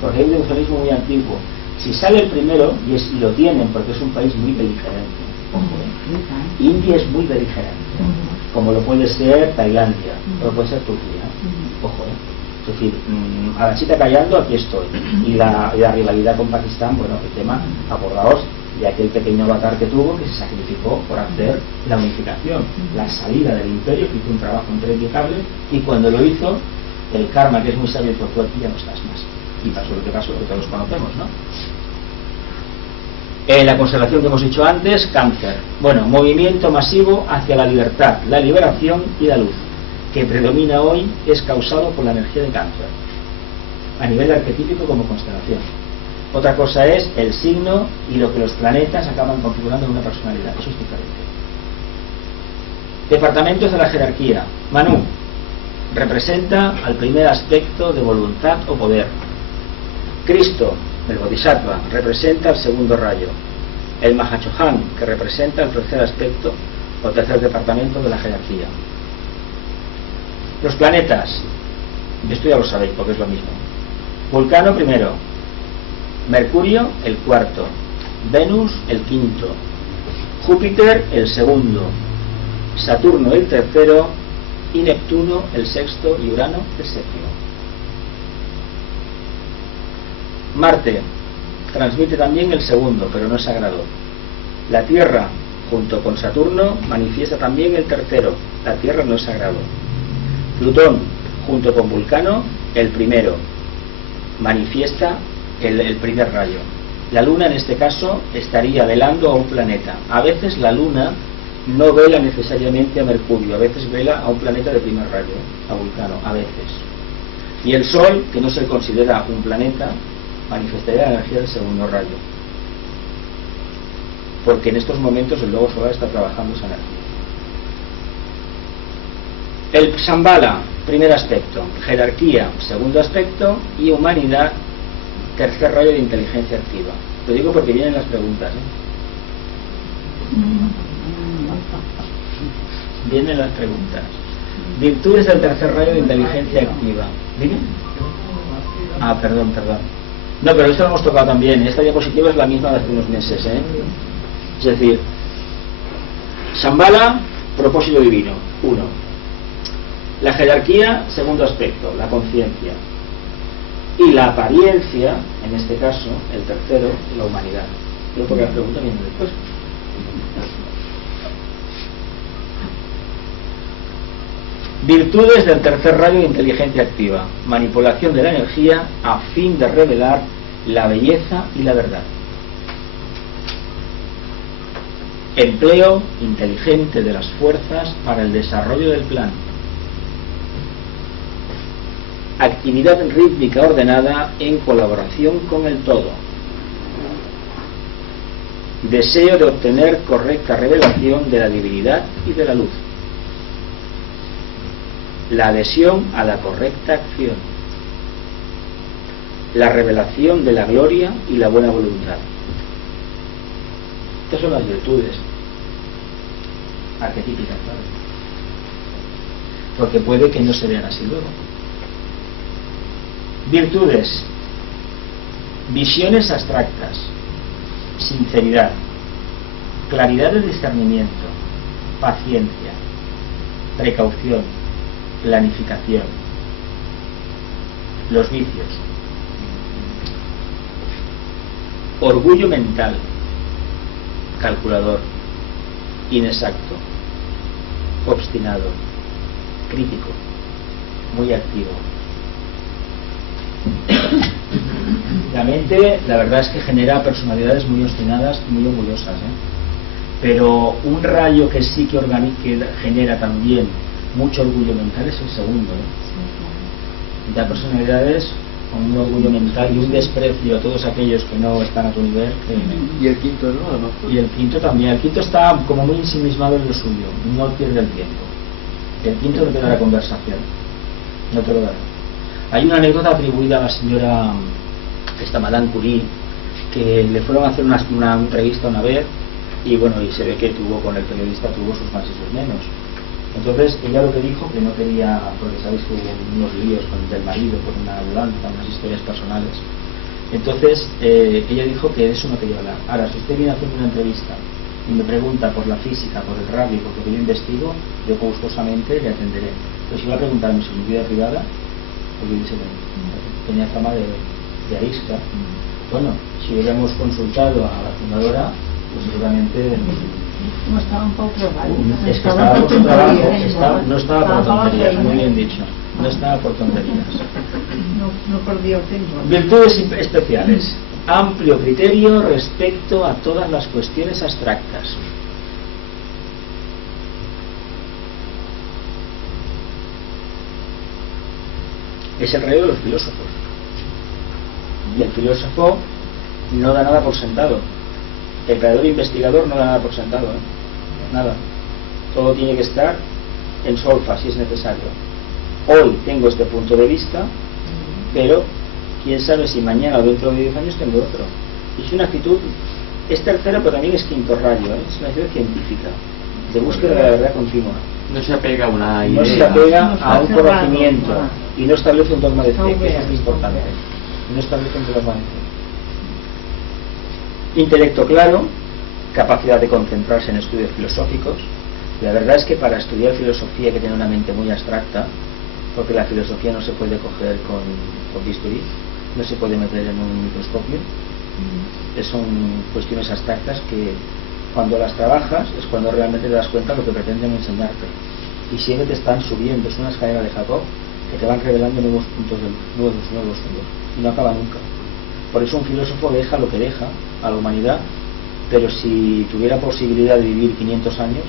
porque hay un eugenismo muy antiguo. Si sale el primero, y lo tienen, porque es un país muy beligerante. India es muy beligerante, como lo puede ser Tailandia, o lo puede ser Turquía. Ojo, es decir, a la chita callando, aquí estoy. Y la rivalidad con Pakistán, bueno, el tema, acordaos de aquel pequeño avatar que tuvo, que se sacrificó por hacer la unificación, la salida del imperio, que hizo un trabajo impracticable, y cuando lo hizo, el karma, que es muy sabio, pues tú aquí ya no estás más. Y pasó lo que pasó, que todos conocemos, ¿no? La constelación que hemos dicho antes, Cáncer. Bueno, movimiento masivo hacia la libertad, la liberación y la luz, que predomina hoy, es causado por la energía de Cáncer, a nivel arquetípico como constelación. Otra cosa es el signo y lo que los planetas acaban configurando en una personalidad, eso es diferente. Departamentos de la jerarquía. Manu representa al primer aspecto de voluntad o poder. Cristo, el Bodhisattva, representa el segundo rayo. El Mahachohan, que representa el tercer aspecto o tercer departamento de la jerarquía. Los planetas, esto ya lo sabéis porque es lo mismo. Vulcano primero, Mercurio el cuarto, Venus el quinto, Júpiter el segundo, Saturno el tercero y Neptuno el sexto y Urano el séptimo. Marte transmite también el segundo, pero no es sagrado. La Tierra, junto con Saturno, manifiesta también el tercero. La Tierra no es sagrado. Plutón, junto con Vulcano, el primero, manifiesta el primer rayo. La Luna, en este caso, estaría velando a un planeta. A veces la Luna no vela necesariamente a Mercurio, a veces vela a un planeta de primer rayo, a Vulcano, a veces. Y el Sol, que no se considera un planeta, manifestaría la energía del segundo rayo, porque en estos momentos el lobo solar está trabajando esa energía. El Shambhala, primer aspecto, jerarquía, segundo aspecto, y humanidad, tercer rayo de inteligencia activa. Lo digo porque vienen las preguntas, ¿eh? Vienen las preguntas. Virtudes del tercer rayo de inteligencia activa. ¿Dime? Ah, perdón. No, pero esto lo hemos tocado también. Esta diapositiva es la misma de hace unos meses, ¿eh? Es decir, Shambhala, propósito divino, 1. La jerarquía, segundo aspecto, la conciencia. Y la apariencia, en este caso, el tercero, la humanidad. Yo porque la pregunta viene después. Virtudes del tercer rayo de inteligencia activa. Manipulación de la energía a fin de revelar la belleza y la verdad. Empleo inteligente de las fuerzas para el desarrollo del plan. Actividad rítmica ordenada en colaboración con el todo. Deseo de obtener correcta revelación de la divinidad y de la luz. La adhesión a la correcta acción. La revelación de la gloria y la buena voluntad. Estas son las virtudes arquetípicas, claro. Porque puede que no se vean así luego. Virtudes: visiones abstractas, sinceridad, claridad de discernimiento, paciencia, precaución, planificación. Los vicios: orgullo mental, calculador, inexacto, obstinado, crítico, muy activo. La mente, la verdad es que genera personalidades muy obstinadas y muy orgullosas, ¿eh? Pero un rayo que sí que genera también mucho orgullo mental es el segundo, ¿eh? Da personalidades con un orgullo mental y un desprecio a todos aquellos que no están a tu nivel. Y el quinto, ¿no? Y el quinto también. El quinto está como muy ensimismado en lo suyo, no pierde el tiempo. El quinto no te dará conversación, no te lo dará. Hay una anécdota atribuida a la señora Madame Curie, que le fueron a hacer una entrevista una vez, y bueno, y se ve que con el periodista tuvo sus más y sus menos. Entonces ella lo que dijo, que no quería, porque sabéis que hubo unos líos con el marido por una adulanza, unas historias personales. Entonces ella dijo que de eso no quería hablar. Ahora, si usted viene a hacerme una entrevista y me pregunta por la física, por el radio, porque yo investigo, yo gustosamente le atenderé. Pero si va a preguntarme sobre mi vida privada, porque tenía fama de arisca. Bueno, si hubiéramos consultado a la fundadora, pues seguramente No estaba un poco probado. es que estaba por su trabajo, no estaba para tonterías, muy bien dicho. no estaba por tonterías. No perdió el tiempo. Virtudes especiales: amplio criterio respecto a todas las cuestiones abstractas. Es el rey de los filósofos. Y el filósofo no da nada por sentado. El creador investigador no da nada por sentado, nada. Todo tiene que estar en solfa si es necesario. Hoy tengo este punto de vista, pero quién sabe si mañana o dentro de 10 años tengo otro. Es una actitud, es tercero pero también es quinto rayo, es una actitud científica, de búsqueda de la verdad continua. No se apega a una idea. No se apega No está a un cerrado. conocimiento y no establece un dogma de fe, que Está es muy importante. No establece un dogma de fe. Intelecto claro, capacidad de concentrarse en estudios filosóficos. La verdad es que para estudiar filosofía hay que tener una mente muy abstracta, porque la filosofía no se puede coger con bisturí, no se puede meter en un microscopio. Son cuestiones abstractas que cuando las trabajas es cuando realmente te das cuenta de lo que pretenden enseñarte, y siempre te están subiendo, es una escalera de Jacob que te van revelando nuevos puntos nuevos y no acaba nunca. Por eso un filósofo deja lo que deja a la humanidad, pero si tuviera posibilidad de vivir 500 años,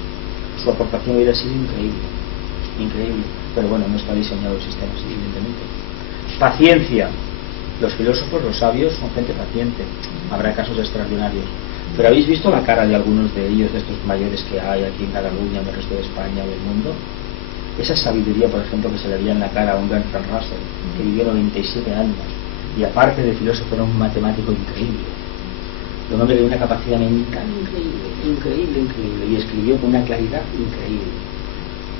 su aportación hubiera sido increíble, pero bueno, no está diseñado el sistema así, evidentemente. Paciencia. Los filósofos, los sabios, son gente paciente. Habrá casos extraordinarios, pero ¿habéis visto la cara de algunos de ellos, de estos mayores que hay aquí en Cataluña, en el resto de España, del mundo? Esa sabiduría, por ejemplo, que se le veía en la cara a un Bertrand Russell, que vivió 97 años, y aparte de filósofo era un matemático increíble, un hombre de una capacidad mental increíble, y escribió con una claridad increíble.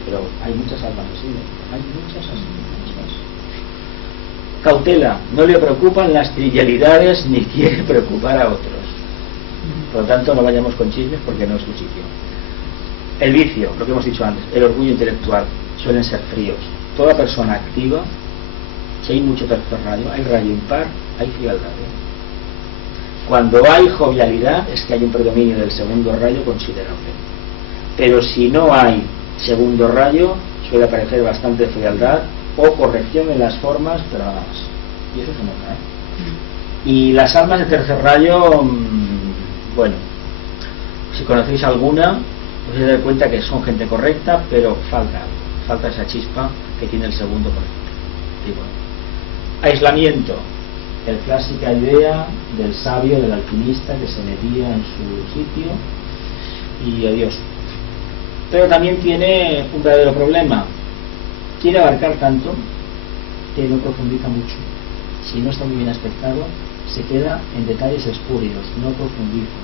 Pero hay muchas almas así, hay muchas así. Cautela, no le preocupan las trivialidades ni quiere preocupar a otros. Por lo tanto, no vayamos con chismes porque no es su sitio. El vicio, lo que hemos dicho antes, el orgullo intelectual, suelen ser fríos. Toda persona activa, si hay mucho tercer rayo, hay rayo impar, hay frialdad. Cuando hay jovialidad es que hay un predominio del segundo rayo considerable. Pero si no hay segundo rayo, suele aparecer bastante frialdad o corrección en las formas, pero nada más. Y eso se nota, Y las almas de tercer rayo, bueno, si conocéis alguna, os vais a dar cuenta que son gente correcta, pero falta esa chispa que tiene el segundo, por ejemplo. Y bueno, aislamiento, la clásica idea del sabio, del alquimista que se metía en su sitio y adiós. Pero también tiene un verdadero problema. Quiere abarcar tanto que no profundiza mucho. Si no está muy bien aspectado, se queda en detalles espurios, no profundiza.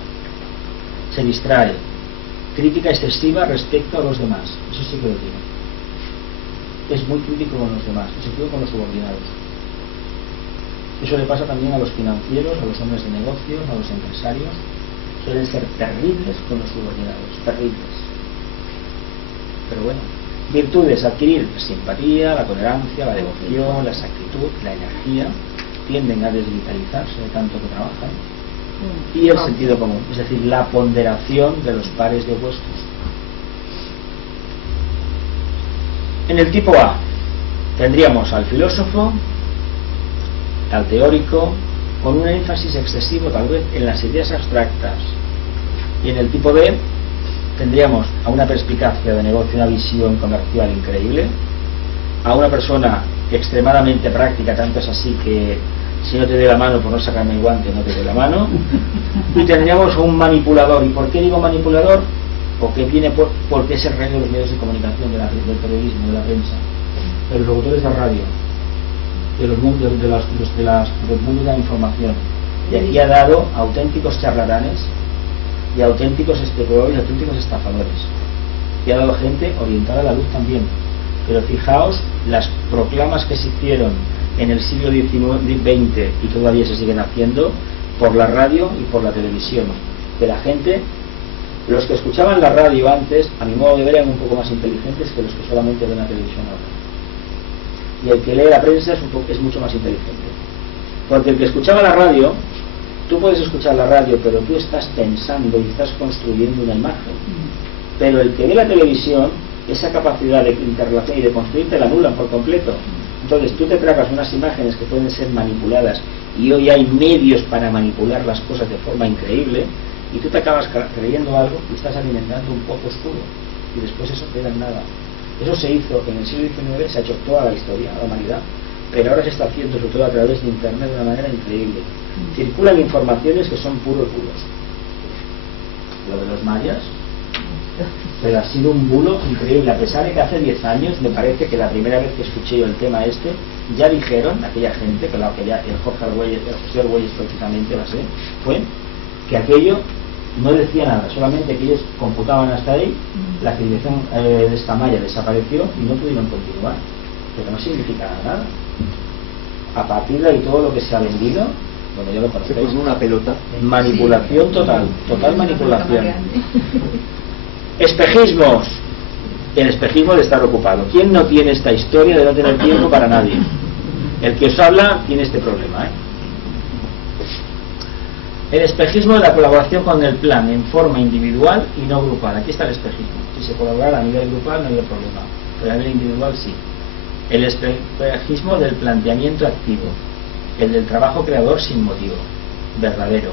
Se distrae. Crítica excesiva respecto a los demás. Eso sí que lo tiene. Es muy crítico con los demás, y sobre todo con los subordinados. Eso le pasa también a los financieros, a los hombres de negocios, a los empresarios. Suelen ser terribles con los subordinados, terribles. Pero bueno, virtudes: adquirir la simpatía, la tolerancia, la devoción, la exactitud, la energía. Tienden a desvitalizarse de tanto que trabajan. Y el sentido común, es decir, la ponderación de los pares de opuestos. En el tipo A tendríamos al filósofo, al teórico, con un énfasis excesivo tal vez en las ideas abstractas. Y en el tipo B tendríamos a una perspicacia de negocio, una visión comercial increíble, a una persona extremadamente práctica, tanto es así que si no te doy la mano por no sacarme el guante no te doy la mano, y tendríamos a un manipulador. ¿Y por qué digo manipulador? Porque viene porque es el rey de los medios de comunicación, del periodismo, de la prensa, de los locutores de radio, de los mundos del mundo de la información, y aquí ha dado auténticos charlatanes y auténticos especuladores y auténticos estafadores, y ha dado gente orientada a la luz también. Pero fijaos las proclamas que se hicieron en el siglo XX y todavía se siguen haciendo por la radio y por la televisión, de la gente. Los que escuchaban la radio antes, a mi modo de ver, eran un poco más inteligentes que los que solamente ven la televisión ahora. Y el que lee la prensa es mucho más inteligente, porque el que escuchaba la radio, tú puedes escuchar la radio, pero tú estás pensando y estás construyendo una imagen. Pero el que ve la televisión esa capacidad de interrelación y de construir te la anulan por completo. Entonces tú te tragas unas imágenes que pueden ser manipuladas, y hoy hay medios para manipular las cosas de forma increíble, y tú te acabas creyendo algo y estás alimentando un poco oscuro, y después eso queda en nada. Eso se hizo en el siglo XIX, se ha hecho toda la historia, la humanidad, pero ahora se está haciendo sobre todo a través de internet de una manera increíble. Circulan informaciones que son puros bulos. Lo de los mayas, pero ha sido un bulo increíble, a pesar de que hace 10 años, me parece que la primera vez que escuché yo el tema ya dijeron, aquella gente, que ya el Jorge Argüelles precisamente fue que aquello no decía nada, solamente que ellos computaban hasta ahí, la civilización de esta maya desapareció y no pudieron continuar, pero no significa nada. A partir de ahí todo lo que se ha vendido, bueno, ya lo conocéis, con una pelota, manipulación total manipulación. Espejismos. El espejismo de estar ocupado. ¿Quién no tiene esta historia de no tener tiempo para nadie? El que os habla tiene este problema, El espejismo de la colaboración con el plan en forma individual y no grupal. Aquí está el espejismo. Si se colabora a nivel grupal no hay problema, pero a nivel individual sí. El espejismo del planteamiento activo, el del trabajo creador sin motivo, verdadero,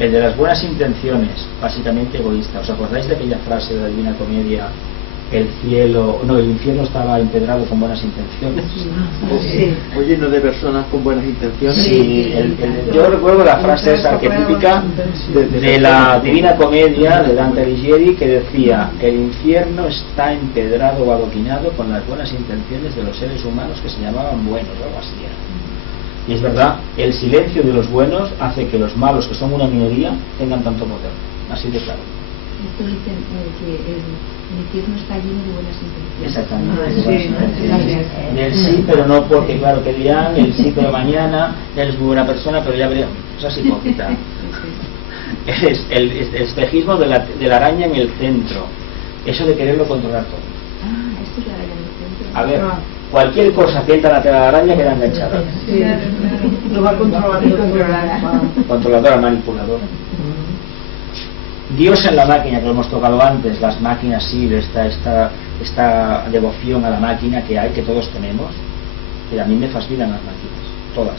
el de las buenas intenciones, básicamente egoísta. ¿Os acordáis de aquella frase de la Divina Comedia? El infierno estaba empedrado con buenas intenciones. Sí. O lleno de personas con buenas intenciones. Sí, yo recuerdo la frase esa arquetípica de la Divina Comedia de Dante Alighieri, que decía: el infierno está empedrado o adoquinado con las buenas intenciones de los seres humanos que se llamaban buenos, o algo así. Y es verdad, el silencio de los buenos hace que los malos, que son una minoría, tengan tanto poder. Así de claro. Esto dicen que el infierno está lleno de buenas intenciones. Exactamente. El sí, pero no, porque claro, que dirán el sí, pero mañana eres muy buena persona, pero ya veremos. Eso es hipócrita. Es el espejismo de la araña en el centro. Eso de quererlo controlar todo. Esto es la araña en el centro. A ver, cualquier cosa que entra en la tela de la araña queda enganchada. Lo va controlando. Controladora, manipulador. Dios en la máquina, que lo hemos tocado antes, las máquinas sí, esta devoción a la máquina que hay, que todos tenemos, que a mí me fascinan las máquinas, todas.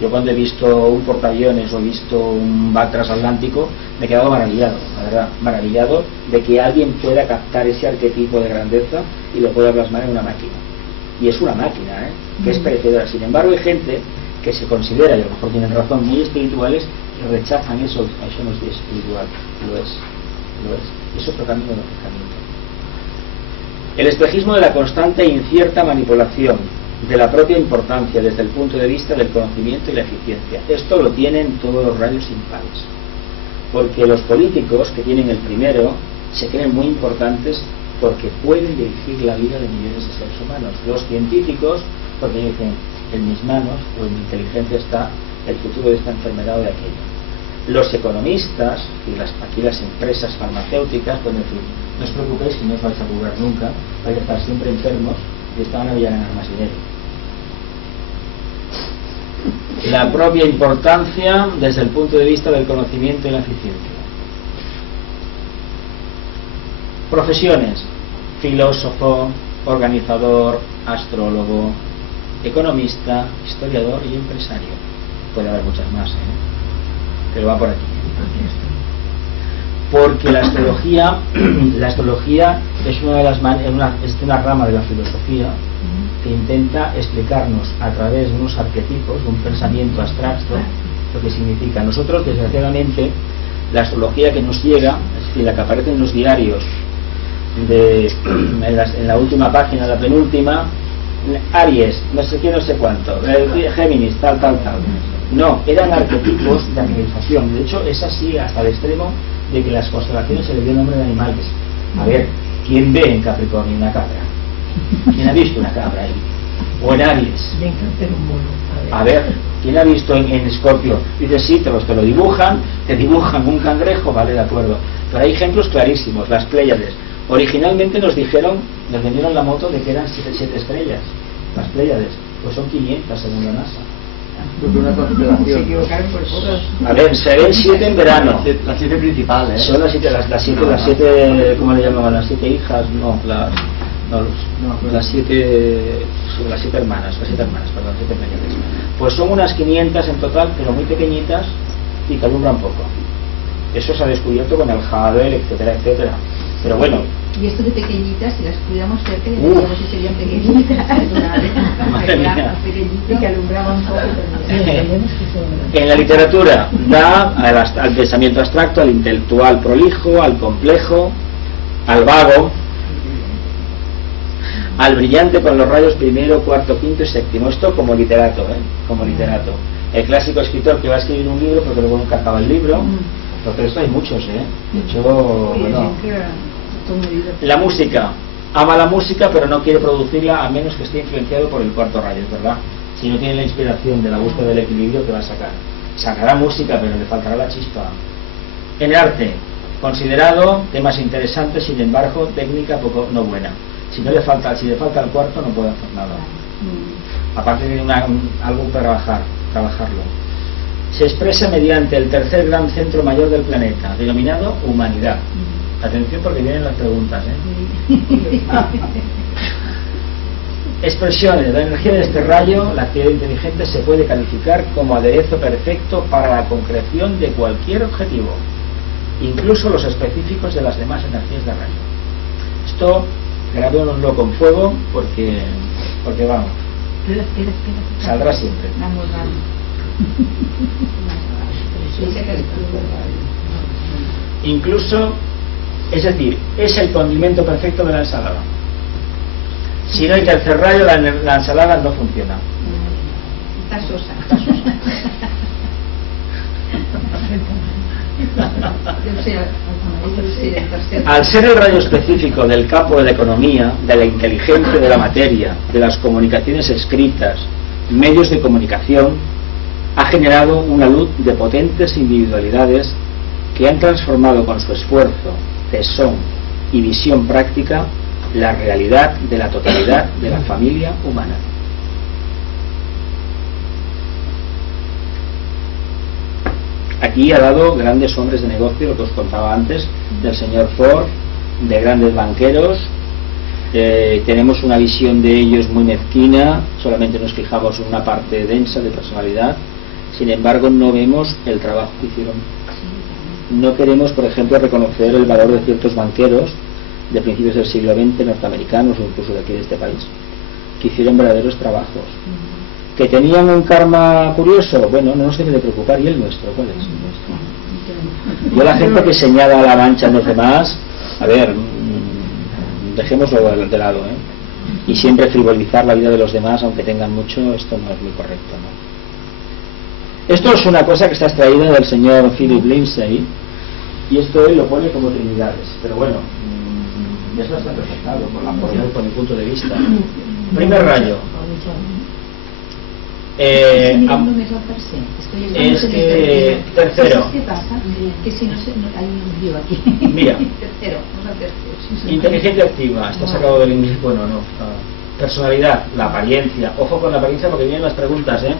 Yo cuando he visto un portaaviones o he visto un barco transatlántico, me he quedado maravillado, la verdad, maravillado de que alguien pueda captar ese arquetipo de grandeza y lo pueda plasmar en una máquina. Y es una máquina, que es perecedera. Sin embargo, hay gente que se considera, y a lo mejor tienen razón, muy espirituales, y rechazan eso no es espiritual, lo es. Es otro camino de pensamiento. El espejismo de la constante e incierta manipulación de la propia importancia desde el punto de vista del conocimiento y la eficiencia. Esto lo tienen todos los rayos impares, porque los políticos que tienen el primero se creen muy importantes porque pueden dirigir la vida de millones de seres humanos. Los científicos, porque dicen: en mis manos o en mi inteligencia está el futuro de esta enfermedad o de aquella. Los economistas y aquí las empresas farmacéuticas pueden decir: no os preocupéis, que no os vais a curar nunca, vais a estar siempre enfermos y de esta manera voy a ganar más dinero. La propia importancia desde el punto de vista del conocimiento y la eficiencia. Profesiones: filósofo, organizador, astrólogo, economista, historiador y empresario. Puede haber muchas más, pero va por aquí. Porque la astrología es una rama de la filosofía que intenta explicarnos a través de unos arquetipos, de un pensamiento abstracto, lo que significa. Nosotros, desgraciadamente, la astrología que nos llega, es decir, la que aparece en los diarios, en la última página, la penúltima, Aries, no sé qué, no sé cuánto, Géminis, tal. No, eran arquetipos de animalización. De hecho, es así hasta el extremo de que las constelaciones se le dio nombre de animales. A ver, ¿quién ve en Capricornio una cabra? ¿Quién ha visto una cabra ahí? O en Aries. A ver, ¿quién ha visto en Escorpio? Dice: sí, te lo dibujan, te dibujan un cangrejo, vale, de acuerdo. Pero hay ejemplos clarísimos. Las Pléyades. Originalmente nos vendieron la moto de que eran 7 estrellas. Las Pléyades, pues son 500 según la NASA. Porque una Se constelación. equivocaron por poco. A ver, se ven 7 en verano. Las 7 principales, Son las 7, las 7, ¿cómo le llamaban? Las 7 hijas, no, las 7, son las 7 hermanas, perdón, 7 pequeñas. Pues son unas 500 en total, pero muy pequeñitas y que alumbran poco. Eso se ha descubierto con el Hubble, etcétera, etcétera. Pero bueno. Y esto de pequeñitas, si las cuidamos cerca, ya si serían pequeñitas. Madre mía. Y que alumbraban poco también. En la literatura da al pensamiento abstracto, al intelectual prolijo, al complejo, al vago, al brillante con los rayos primero, cuarto, quinto y séptimo. Esto como literato, como literato. El clásico escritor que va a escribir un libro porque luego nunca acaba el libro. Porque esto hay muchos, De hecho, bueno. La música. Ama la música pero no quiere producirla a menos que esté influenciado por el cuarto rayo, ¿verdad? Si no tiene la inspiración de la búsqueda del equilibrio, que va a sacar? Sacará música pero le faltará la chispa. En el arte, considerado temas interesantes, sin embargo técnica poco no buena. Si le falta el cuarto no puede hacer nada. Aparte de algo para trabajarlo. Se expresa mediante el tercer gran centro mayor del planeta, denominado humanidad. Atención porque vienen las preguntas, Expresiones. La energía de este rayo, la actividad inteligente, se puede calificar como aderezo perfecto para la concreción de cualquier objetivo, incluso los específicos de las demás energías de rayo. Esto grabémoslo con fuego porque vamos, saldrá siempre. Incluso, es decir, es el condimento perfecto de la ensalada. Si no hay tercer rayo, la ensalada no funciona. Está sosa. Al ser el rayo específico del campo de la economía, de la inteligencia de la materia, de las comunicaciones escritas, medios de comunicación, ha generado una luz de potentes individualidades que han transformado con su esfuerzo, tesón y visión práctica la realidad de la totalidad de la familia humana. Aquí ha dado grandes hombres de negocio, lo que os contaba antes, del señor Ford, de grandes banqueros. Tenemos una visión de ellos muy mezquina, solamente nos fijamos en una parte densa de personalidad, sin embargo no vemos el trabajo que hicieron. No queremos, por ejemplo, reconocer el valor de ciertos banqueros de principios del siglo XX, norteamericanos o incluso de aquí de este país, que hicieron verdaderos trabajos. ¿Que tenían un karma curioso? Bueno, no nos debe de preocupar. ¿Y el nuestro? ¿Cuál es? Yo, la gente que señala la mancha en los demás, a ver, dejémoslo de lado, y siempre frivolizar la vida de los demás aunque tengan mucho, esto no es muy correcto, ¿no? Esto es una cosa que está extraída del señor Philip Lindsay, y esto él lo pone como trinidades, pero bueno, es bastante acertado por mi punto de vista. Primer rayo. Es que tercero. ¿Qué pasa? Que si no hay un lío aquí. Mira. Tercero, vamos al tercero. Inteligencia activa, está sacado del inglés, bueno, no. Personalidad, la apariencia. Ojo con la apariencia porque vienen las preguntas, ¿Ves?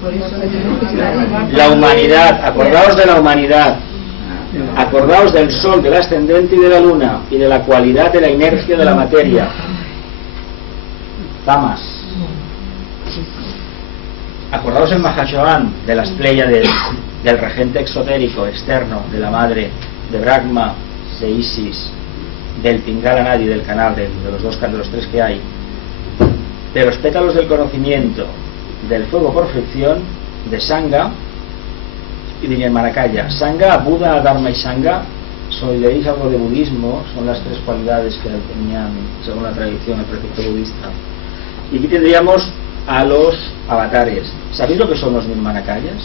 Por eso tenemos que estar. La humanidad, acordaos de la humanidad. Acordaos del sol, del ascendente y de la luna, y de la cualidad de la inercia de la materia. Tamas. Acordaos el Mahashohan, de las Pléyades, del regente exotérico, externo, de la madre, de Brahma, de Isis, del Pingala Nadi, del canal, de los tres que hay, de los pétalos del conocimiento, del fuego por fricción, de Sangha y de Nirmanakaya. Sangha, Buda, Dharma y Sangha, si leéis algo de budismo, son las tres cualidades que tenían, según la tradición, el precepto budista. Y aquí tendríamos a los avatares. ¿Sabéis lo que son los Nirmanakayas?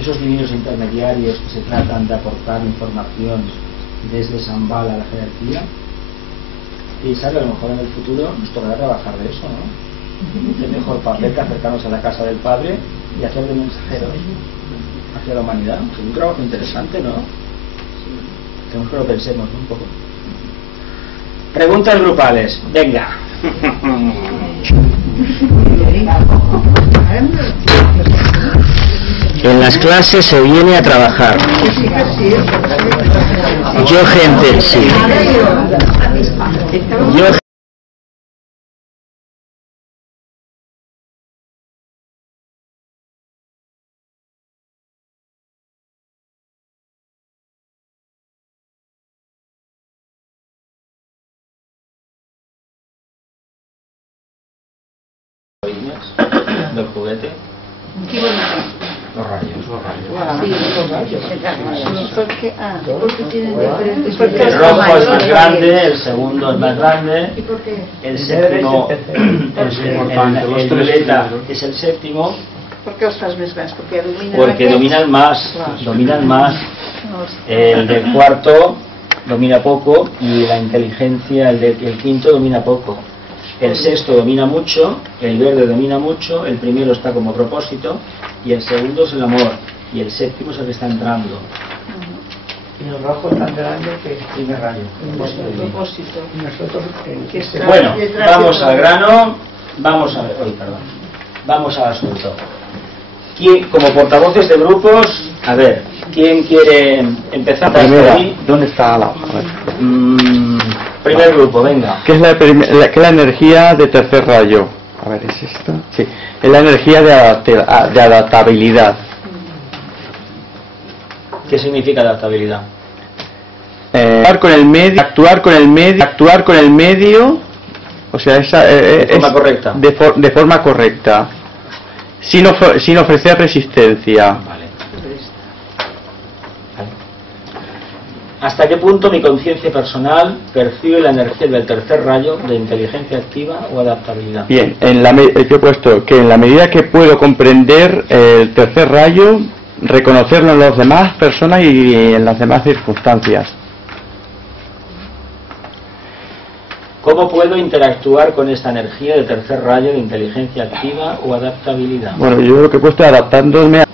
Esos divinos intermediarios que se tratan de aportar información desde Shambhala a la jerarquía. Y sabe, a lo mejor en el futuro nos tocará trabajar de eso, ¿no? Qué mejor papel que acercarnos a la casa del Padre y hacer de mensajeros hacia la humanidad. Es un trabajo interesante, ¿no? Tenemos que lo pensemos, ¿no? Un poco. Preguntas grupales. Venga. En las clases se viene a trabajar. Yo gente, sí. Yo del juguete. Los rayos. El rojo es más grande, el segundo es más grande, el séptimo, el violeta es el séptimo. ¿Por qué os fas més grans? Porque dominan más, el del cuarto domina poco y la inteligencia, el quinto domina poco. El sexto domina mucho, el verde domina mucho, el primero está como propósito y el segundo es el amor y el séptimo es el que está entrando. Y el rojo es tan grande que Primer rayo. propósito. y nosotros Bueno, vamos al grano, vamos al asunto. Como portavoces de grupos, a ver, ¿quién quiere empezar? Primera, ¿dónde está la hoja? Primer grupo, venga. ¿Qué es la energía de tercer rayo? A ver, ¿es esta? Sí, es la energía de adaptabilidad. ¿Qué significa adaptabilidad? Actuar con el medio, o sea, De forma correcta. De forma correcta, sin ofrecer resistencia. Vale. ¿Hasta qué punto mi conciencia personal percibe la energía del tercer rayo de inteligencia activa o adaptabilidad? Bien, yo he puesto que en la medida que puedo comprender el tercer rayo, reconocerlo en las demás personas y en las demás circunstancias. ¿Cómo puedo interactuar con esta energía de tercer rayo de inteligencia activa o adaptabilidad? Bueno, yo lo que he puesto es adaptándome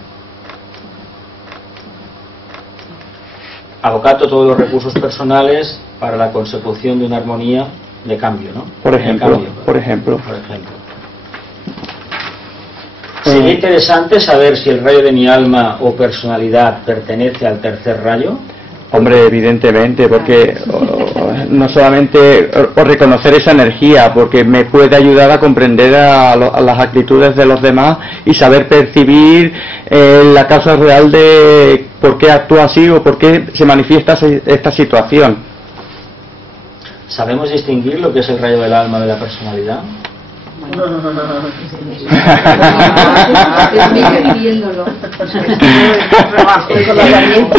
Abocando todos los recursos personales para la consecución de una armonía de cambio, ¿no? Por ejemplo. Sería interesante saber si el rayo de mi alma o personalidad pertenece al tercer rayo. Hombre, evidentemente, porque no solamente reconocer esa energía, porque me puede ayudar a comprender a las actitudes de los demás y saber percibir la causa real de por qué actúa así o por qué se manifiesta esta situación. ¿Sabemos distinguir lo que es el rayo del alma de la personalidad?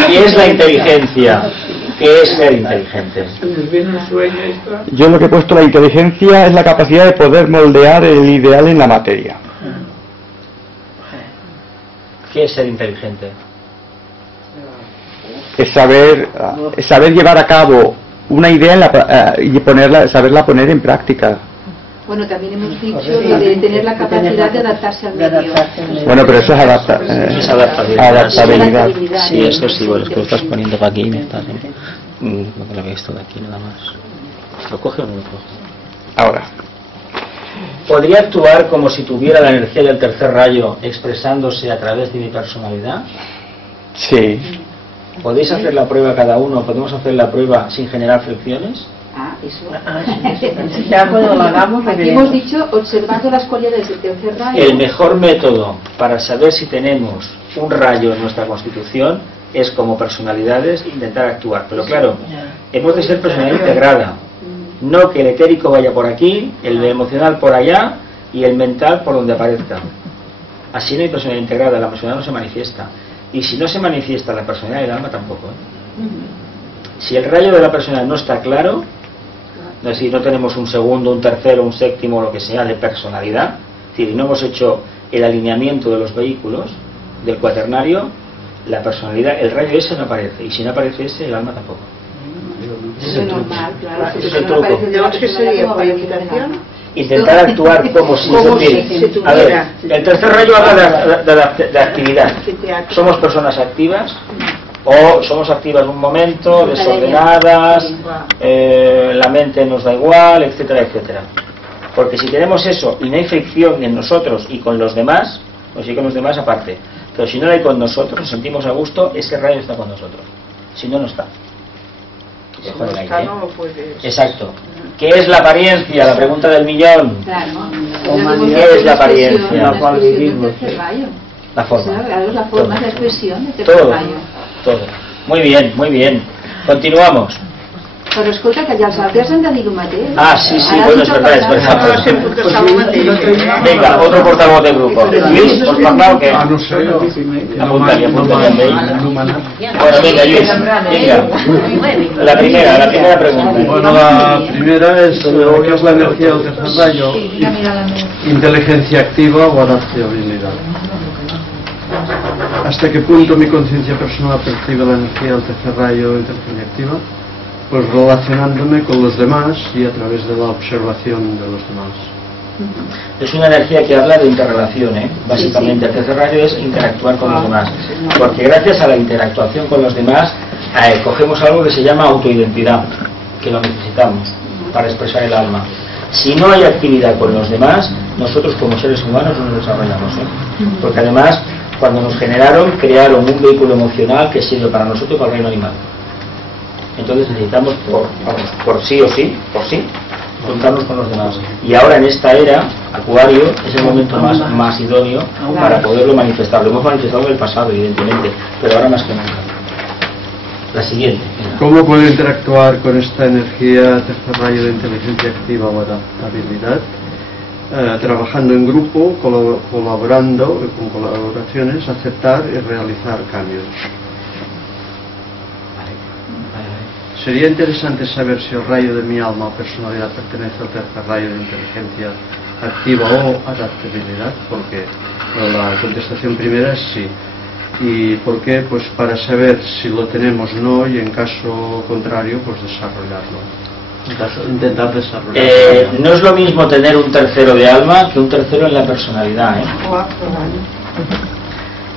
¿Qué es la inteligencia? ¿Qué es ser inteligente? Yo lo que he puesto, la inteligencia es la capacidad de poder moldear el ideal en la materia. ¿Qué es ser inteligente? Es saber llevar a cabo una idea y saberla poner en práctica. Bueno, también hemos dicho lo de tener la capacidad de adaptarse al medio. Bueno, pero eso es adaptabilidad. Sí, eso sí, bueno, es que lo estás poniendo para aquí y me estás... No lo ves todo aquí nada más. ¿Lo coge o no lo coge? Ahora. ¿Podría actuar como si tuviera la energía del tercer rayo expresándose a través de mi personalidad? Sí. ¿Podéis hacer la prueba cada uno? ¿Podemos hacer la prueba sin generar fricciones? Ya cuando lo hagamos, aquí hemos dicho observando las cualidades del tercer rayo. El mejor método para saber si tenemos un rayo en nuestra constitución es como personalidades intentar actuar. Pero claro, hemos de ser personalidad integrada. No que el etérico vaya por aquí, el emocional por allá y el mental por donde aparezca. Así no hay personalidad integrada, la personalidad no se manifiesta. Y si no se manifiesta la personalidad del alma tampoco. Si el rayo de la personalidad no está claro, es decir, no tenemos un segundo, un tercero, un séptimo, lo que sea, de personalidad, es decir, no hemos hecho el alineamiento de los vehículos del cuaternario, la personalidad, el rayo ese no aparece, y si no aparece ese, el alma tampoco. Ese es el truco. Ese es el truco. ¿Qué sería? ¿Por imitación? Intentar actuar como si, a ver, el tercer rayo habla de actividad. Somos personas activas, o somos activas un momento, desordenadas, la mente nos da igual, etcétera, etcétera. Porque si tenemos eso y no hay fricción en nosotros y con los demás, pues sí con los demás aparte, pero si no lo hay con nosotros, nos sentimos a gusto, ese rayo está con nosotros. Si no, no está. Si no está, no lo puedes. Exacto. ¿Qué es la apariencia? La pregunta del millón. Claro. ¿Qué es la apariencia? La cual vivimos. La forma. Claro, es la forma de expresión de todo. rayo. Todo. Muy bien, muy bien. Continuamos. Però escolta, que ja els altres han de dir el mateix. Ah, sí, bueno, es verdad. Venga, otro portavoz del grupo. Luis, ¿os parla o qué? Ah, no sé. Apuntaría amb ell. Bueno, venga, Luis, venga. La primera pregunta. Bueno, la primera es ¿qué es la energía del tercer rayo? Inteligencia activa o adaptabilidad. ¿Hasta qué punto mi conciencia personal percibe la energía del tercer rayo de inteligencia activa? Pues relacionándome con los demás y a través de la observación de los demás. Es una energía que habla de interrelación, básicamente. El tercer rayo es interactuar con los demás. Porque gracias a la interactuación con los demás, cogemos algo que se llama autoidentidad, que lo necesitamos para expresar el alma. Si no hay actividad con los demás, nosotros como seres humanos no nos desarrollamos. Porque además, cuando nos generaron, crearon un vehículo emocional que sirve para nosotros y para el reino animal. Entonces necesitamos, por sí o sí, juntarnos con los demás. Y ahora en esta era, Acuario, es el momento más idóneo para poderlo manifestar. Lo hemos manifestado en el pasado, evidentemente, pero ahora más que nunca. La siguiente. ¿Cómo puedo interactuar con esta energía tercer rayo de inteligencia activa o adaptabilidad? Trabajando en grupo, colaborando con colaboraciones, aceptar y realizar cambios. Sería interesante saber si el rayo de mi alma o personalidad pertenece al tercer rayo de inteligencia activa o adaptabilidad, porque la contestación primera es sí. ¿Y por qué? Pues para saber si lo tenemos o no, y en caso contrario, pues desarrollarlo. Intentar desarrollarlo. No es lo mismo tener un tercero de alma que un tercero en la personalidad.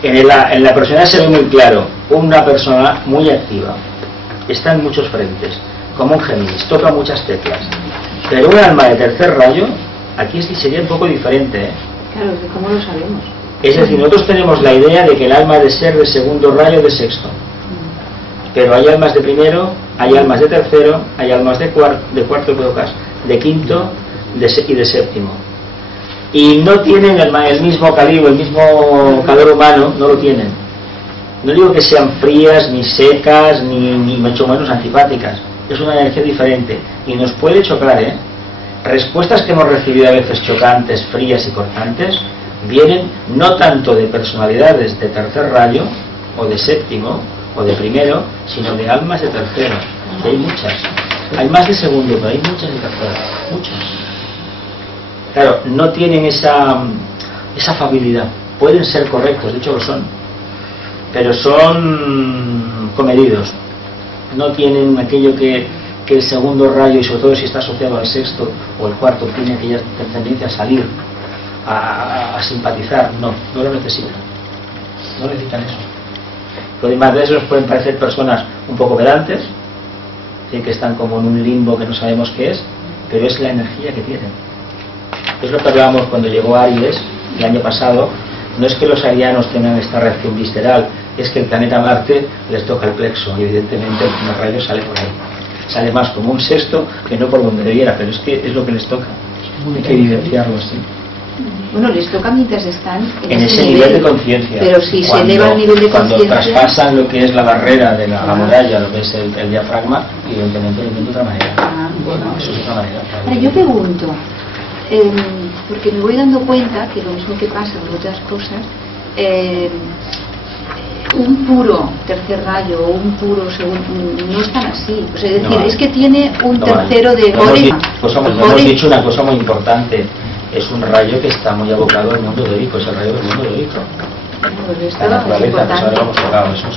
En la personalidad se ve muy claro, una persona muy activa. Está en muchos frentes, como un Géminis, toca muchas teclas. Pero un alma de tercer rayo, aquí sería un poco diferente. Claro, ¿cómo lo sabemos? Es decir, nosotros tenemos la idea de que el alma ha de ser de segundo rayo, de sexto. Pero hay almas de primero, hay almas de tercero, hay almas de cuarto, de quinto y de séptimo. Y no tienen el mismo calibre, el mismo calor humano, no lo tienen. No digo que sean frías, ni secas, ni mucho menos antipáticas. Es una energía diferente. Y nos puede chocar, Respuestas que hemos recibido a veces chocantes, frías y cortantes, vienen no tanto de personalidades de tercer rayo, o de séptimo, o de primero, sino de almas de tercero. Y hay muchas. Hay más de segundo, pero hay muchas de tercero. Muchas. Claro, no tienen esa afabilidad. Pueden ser correctos, de hecho lo son. Pero son comedidos, no tienen aquello que el segundo rayo, y sobre todo si está asociado al sexto o el cuarto, tiene aquella tendencia a salir, a simpatizar. No lo necesitan, no necesitan eso. Además de eso pueden parecer personas un poco pedantes, que están como en un limbo que no sabemos qué es, pero es la energía que tienen. Es lo que hablábamos cuando llegó Aries el año pasado. No es que los arianos tengan esta reacción visceral, es que el planeta Marte les toca el plexo, y evidentemente el primer rayo sale por ahí. Sale más como un sexto que no por donde debiera, pero es que es lo que les toca. Hay que evidenciarlo así. Bueno, les toca mientras están en ese nivel de conciencia. Pero si se eleva el nivel de conciencia, cuando traspasan lo que es la barrera de la muralla, lo que es el diafragma, evidentemente lo ven de otra manera. Bueno. Eso es otra manera. Ahora, yo pregunto, porque me voy dando cuenta que lo mismo que pasa en otras cosas, un puro tercer rayo o un puro segundo no están así. O sea, es decir, es que tiene un tercero de Gorema. Hemos dicho una cosa muy importante. Es un rayo que está muy abocado al mundo dórico, es el rayo del mundo dórico. La naturaleza, pues ahora hemos tocado eso,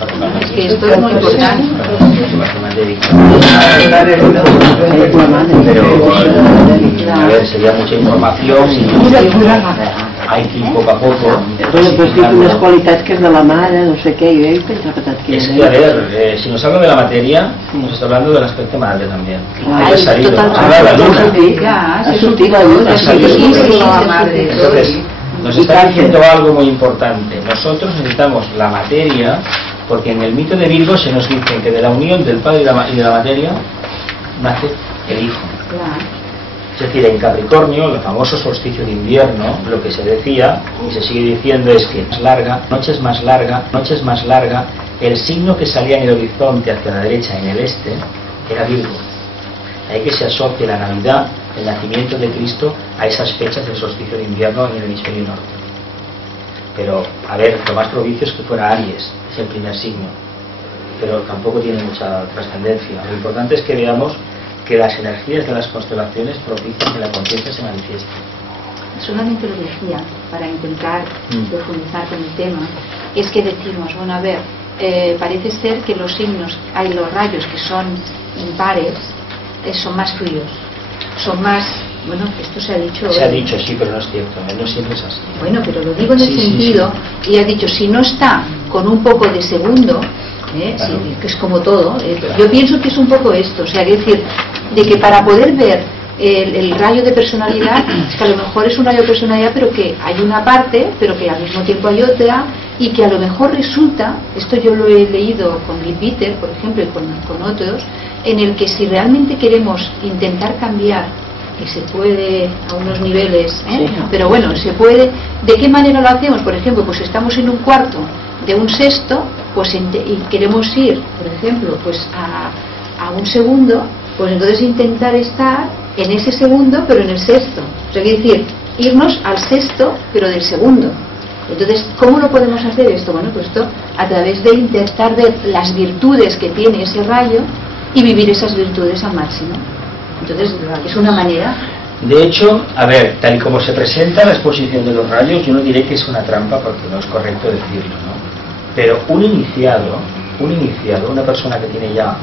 es que esto es muy importante. Pero, a ver, sería mucha información y hay que ir poco a poco. Bueno, pues dic unes qualitats que és de la mare, no sé què, yo he interpretat que es que, a ver, si nos habla de la materia, nos está hablando del aspecto madre también. Hay que salir, habla de la luna. Ha sortit la luna. Entonces, nos está diciendo algo muy importante. Nosotros necesitamos la materia, porque en el mito de Virgo se nos dice que de la unión del padre y de la materia nace el hijo. Es decir, en Capricornio, el famoso solsticio de invierno, lo que se decía y se sigue diciendo es que noche es más larga, el signo que salía en el horizonte hacia la derecha en el este era Virgo. Hay que se asocia la Navidad, el nacimiento de Cristo, a esas fechas del solsticio de invierno en el hemisferio norte. Pero, a ver, lo más propicio es que fuera Aries, es el primer signo, pero tampoco tiene mucha trascendencia. Lo importante es que veamos que las energías de las constelaciones propician que la conciencia se manifieste. Solamente lo decía para intentar profundizar con el tema, es que decimos, bueno, a ver, parece ser que los signos, hay los rayos que son impares, son más fríos, son más, bueno, esto se ha dicho. Se ha dicho, sí, pero no es cierto, no siempre es así. Bueno, pero lo digo en el sentido, y has dicho, si no está con un poco de segundo, claro. Sí, que es como todo, claro. Yo pienso que es un poco esto, o sea, es decir, de que para poder ver el rayo de personalidad, es que a lo mejor es un rayo de personalidad, pero que hay una parte, pero que al mismo tiempo hay otra, y que a lo mejor resulta, esto yo lo he leído con Bill Peter, por ejemplo, y con otros, en el que si realmente queremos intentar cambiar, que se puede a unos niveles, sí, pero bueno, se puede, ¿de qué manera lo hacemos? Por ejemplo, pues estamos en un cuarto de un sexto, pues y queremos ir, por ejemplo, pues a un segundo, pues entonces intentar estar en ese segundo, pero en el sexto. O sea, es decir, irnos al sexto, pero del segundo. Entonces, ¿cómo lo podemos hacer esto? Bueno, pues esto a través de intentar ver las virtudes que tiene ese rayo y vivir esas virtudes al máximo. Entonces, es una manera. De hecho, a ver, tal y como se presenta la exposición de los rayos, yo no diré que es una trampa porque no es correcto decirlo, ¿no? Pero un iniciado, una persona que tiene ya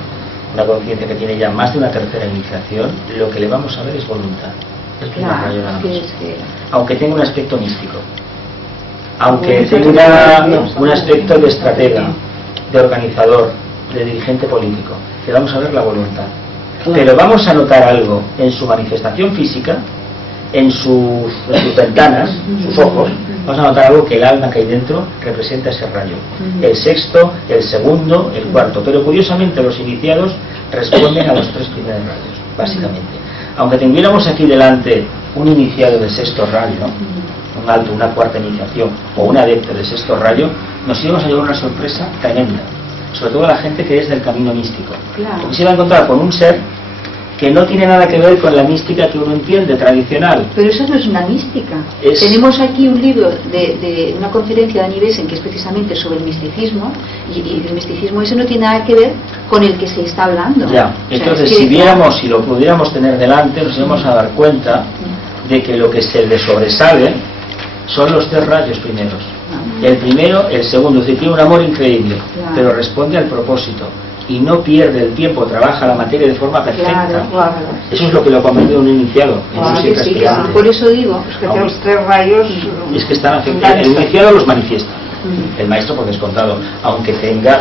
una conciencia, que tiene ya más de una tercera iniciación, lo que le vamos a ver es voluntad. Es claro, rayo nada más. Aunque tenga un aspecto místico, aunque tenga un aspecto de estratega, de organizador, de dirigente político, le vamos a ver la voluntad. Pero vamos a notar algo en su manifestación física, en sus ventanas, sus ojos, vamos a notar algo que el alma que hay dentro representa ese rayo. El sexto, el segundo, el cuarto. Pero curiosamente los iniciados responden a los tres primeros rayos, básicamente. Aunque tuviéramos aquí delante un iniciado del sexto rayo, un alto, una cuarta iniciación, o un adepto del sexto rayo, nos íbamos a llevar una sorpresa tremenda. Sobre todo la gente que es del camino místico. Claro. Porque se va a encontrar con un ser que no tiene nada que ver con la mística que uno entiende, tradicional. Pero eso no es una mística. Tenemos aquí un libro de una conferencia de Annie-Besant que es precisamente sobre el misticismo, y el misticismo ese no tiene nada que ver con el que se está hablando. Ya, entonces si viéramos, si lo pudiéramos tener delante, nos íbamos a dar cuenta de que lo que se le sobresale son los tres rayos primeros. El primero, el segundo, es decir, tiene un amor increíble, pero responde al propósito y no pierde el tiempo, trabaja la materia de forma perfecta. Eso es lo que lo convierte un iniciado. Por eso digo, es que los tres rayos es que están afectados. El iniciado los manifiesta, el maestro por descontado, aunque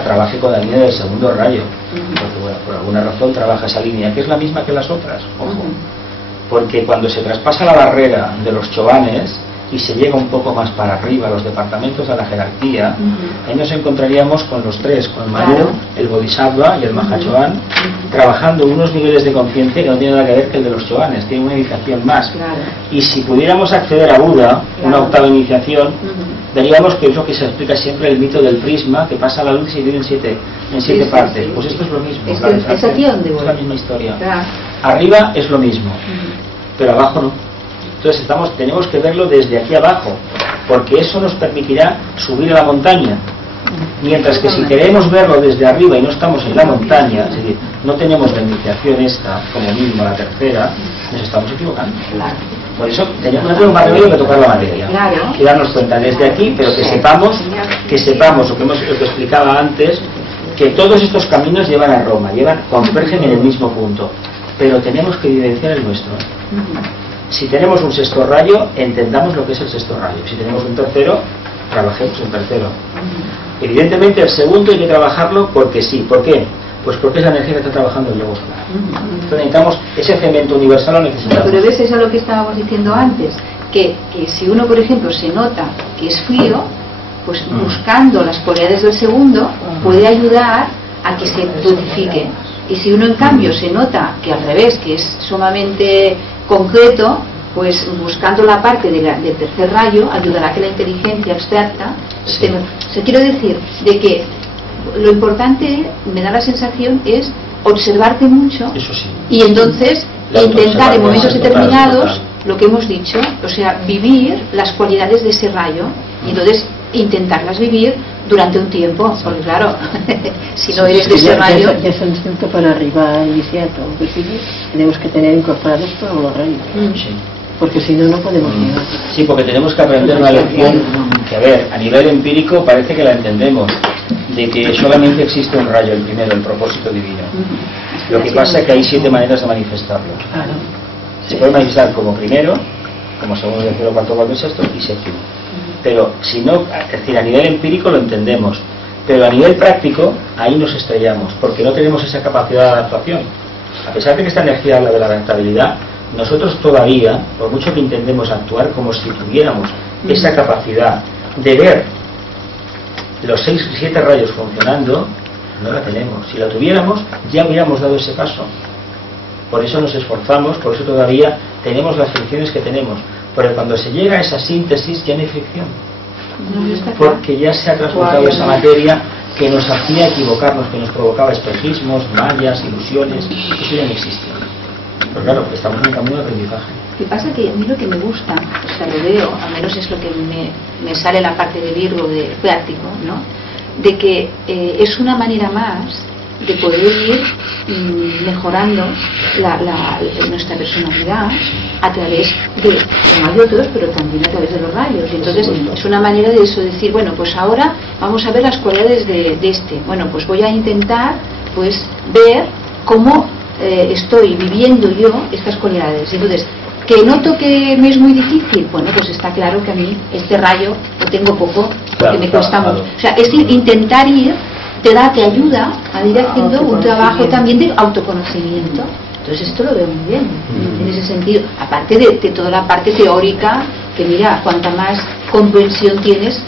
trabaje con la línea del segundo rayo, porque bueno, por alguna razón trabaja esa línea, que es la misma que las otras, ojo. Porque cuando se traspasa la barrera de los chobanes y se llega un poco más para arriba, los departamentos de la jerarquía, ahí nos encontraríamos con los tres, con el Manu, el Bodhisattva y el Mahachohan, trabajando unos niveles de conciencia que no tienen nada que ver que el de los chobanes, tiene una iniciación más. Y si pudiéramos acceder a Buda, una octava iniciación, veríamos que es lo que se explica siempre el mito del prisma, que pasa la luz y se divide en siete partes. Pues esto es lo mismo. Es la misma historia. Arriba es lo mismo, pero abajo no. Entonces tenemos que verlo desde aquí abajo, porque eso nos permitirá subir a la montaña. Mientras que si queremos verlo desde arriba y no estamos en la montaña, es decir, no tenemos la iniciación esta, como mínimo la tercera, nos estamos equivocando. Por eso no tenemos más remedio que tocar la materia y darnos cuenta desde aquí, pero que sepamos lo que explicaba antes, que todos estos caminos llevan a Roma, convergen en el mismo punto, pero tenemos que evidenciar el nuestro. Si tenemos un sexto rayo, entendamos lo que es el sexto rayo. Si tenemos un tercero, trabajemos un tercero. Evidentemente el segundo hay que trabajarlo porque sí. ¿Por qué? Pues porque es la energía que está trabajando el yoga. Entonces necesitamos ese cemento universal, lo necesitamos. Pero ves, eso es lo que estábamos diciendo antes, que si uno, por ejemplo, se nota que es frío, pues buscando las cualidades del segundo puede ayudar a que se purifique. Y si uno en cambio se nota que al revés, que es sumamente concreto, pues buscando la parte del tercer rayo ayudará a que la inteligencia abstracta esté. O sea, quiero decir de que lo importante, me da la sensación, es observarte mucho. Eso sí. Y entonces intentar en momentos determinados lo que hemos dicho, o sea, vivir las cualidades de ese rayo, y entonces intentarlas vivir durante un tiempo, porque claro, si no eres de ese rayo... Ya es cierto, para arribar a iniciato, tenemos que tener incorporados todos los rayos. Sí. Porque si no, no podemos llegar. Sí, porque tenemos que aprender una lección que, a ver, a nivel empírico parece que la entendemos, de que solamente existe un rayo, el primero, el propósito divino. Lo que pasa es que hay 7 maneras de manifestarlo. Se puede manifestar como primero, como segundo, tercero, cuarto, cuarto, sexto y séptimo. Pero si no, es decir, a nivel empírico lo entendemos, pero a nivel práctico ahí nos estrellamos, porque no tenemos esa capacidad de adaptación. A pesar de que esta energía habla de la adaptabilidad, nosotros todavía, por mucho que intentemos actuar como si tuviéramos esa capacidad de ver los 6 y 7 rayos funcionando, no la tenemos. Si la tuviéramos, ya hubiéramos dado ese paso. Por eso nos esforzamos, por eso todavía tenemos las fricciones que tenemos. Porque cuando se llega a esa síntesis ya no hay fricción. Porque ya se ha transmutado esa materia que nos hacía equivocarnos, que nos provocaba espejismos, mallas, ilusiones. Eso ya no existe. Pero claro, estamos en un camino de aprendizaje. Lo que pasa es que a mí lo que me gusta, o sea, lo veo, al menos es lo que me sale la parte de Virgo, de práctico, ¿no? De que es una manera más de poder ir mejorando nuestra personalidad a través de otros, pero también a través de los rayos. Y entonces es una manera de eso, decir, bueno, pues ahora vamos a ver las cualidades de este. Bueno, pues voy a intentar pues ver cómo estoy viviendo yo estas cualidades. Entonces, que noto que me es muy difícil, bueno, pues está claro que a mí este rayo lo tengo poco, porque me cuesta mucho. O sea, es intentar ir, te ayuda a ir haciendo un trabajo también de autoconocimiento. Entonces esto lo veo muy bien, en ese sentido. Aparte de toda la parte teórica, que mira, cuanta más comprensión tienes,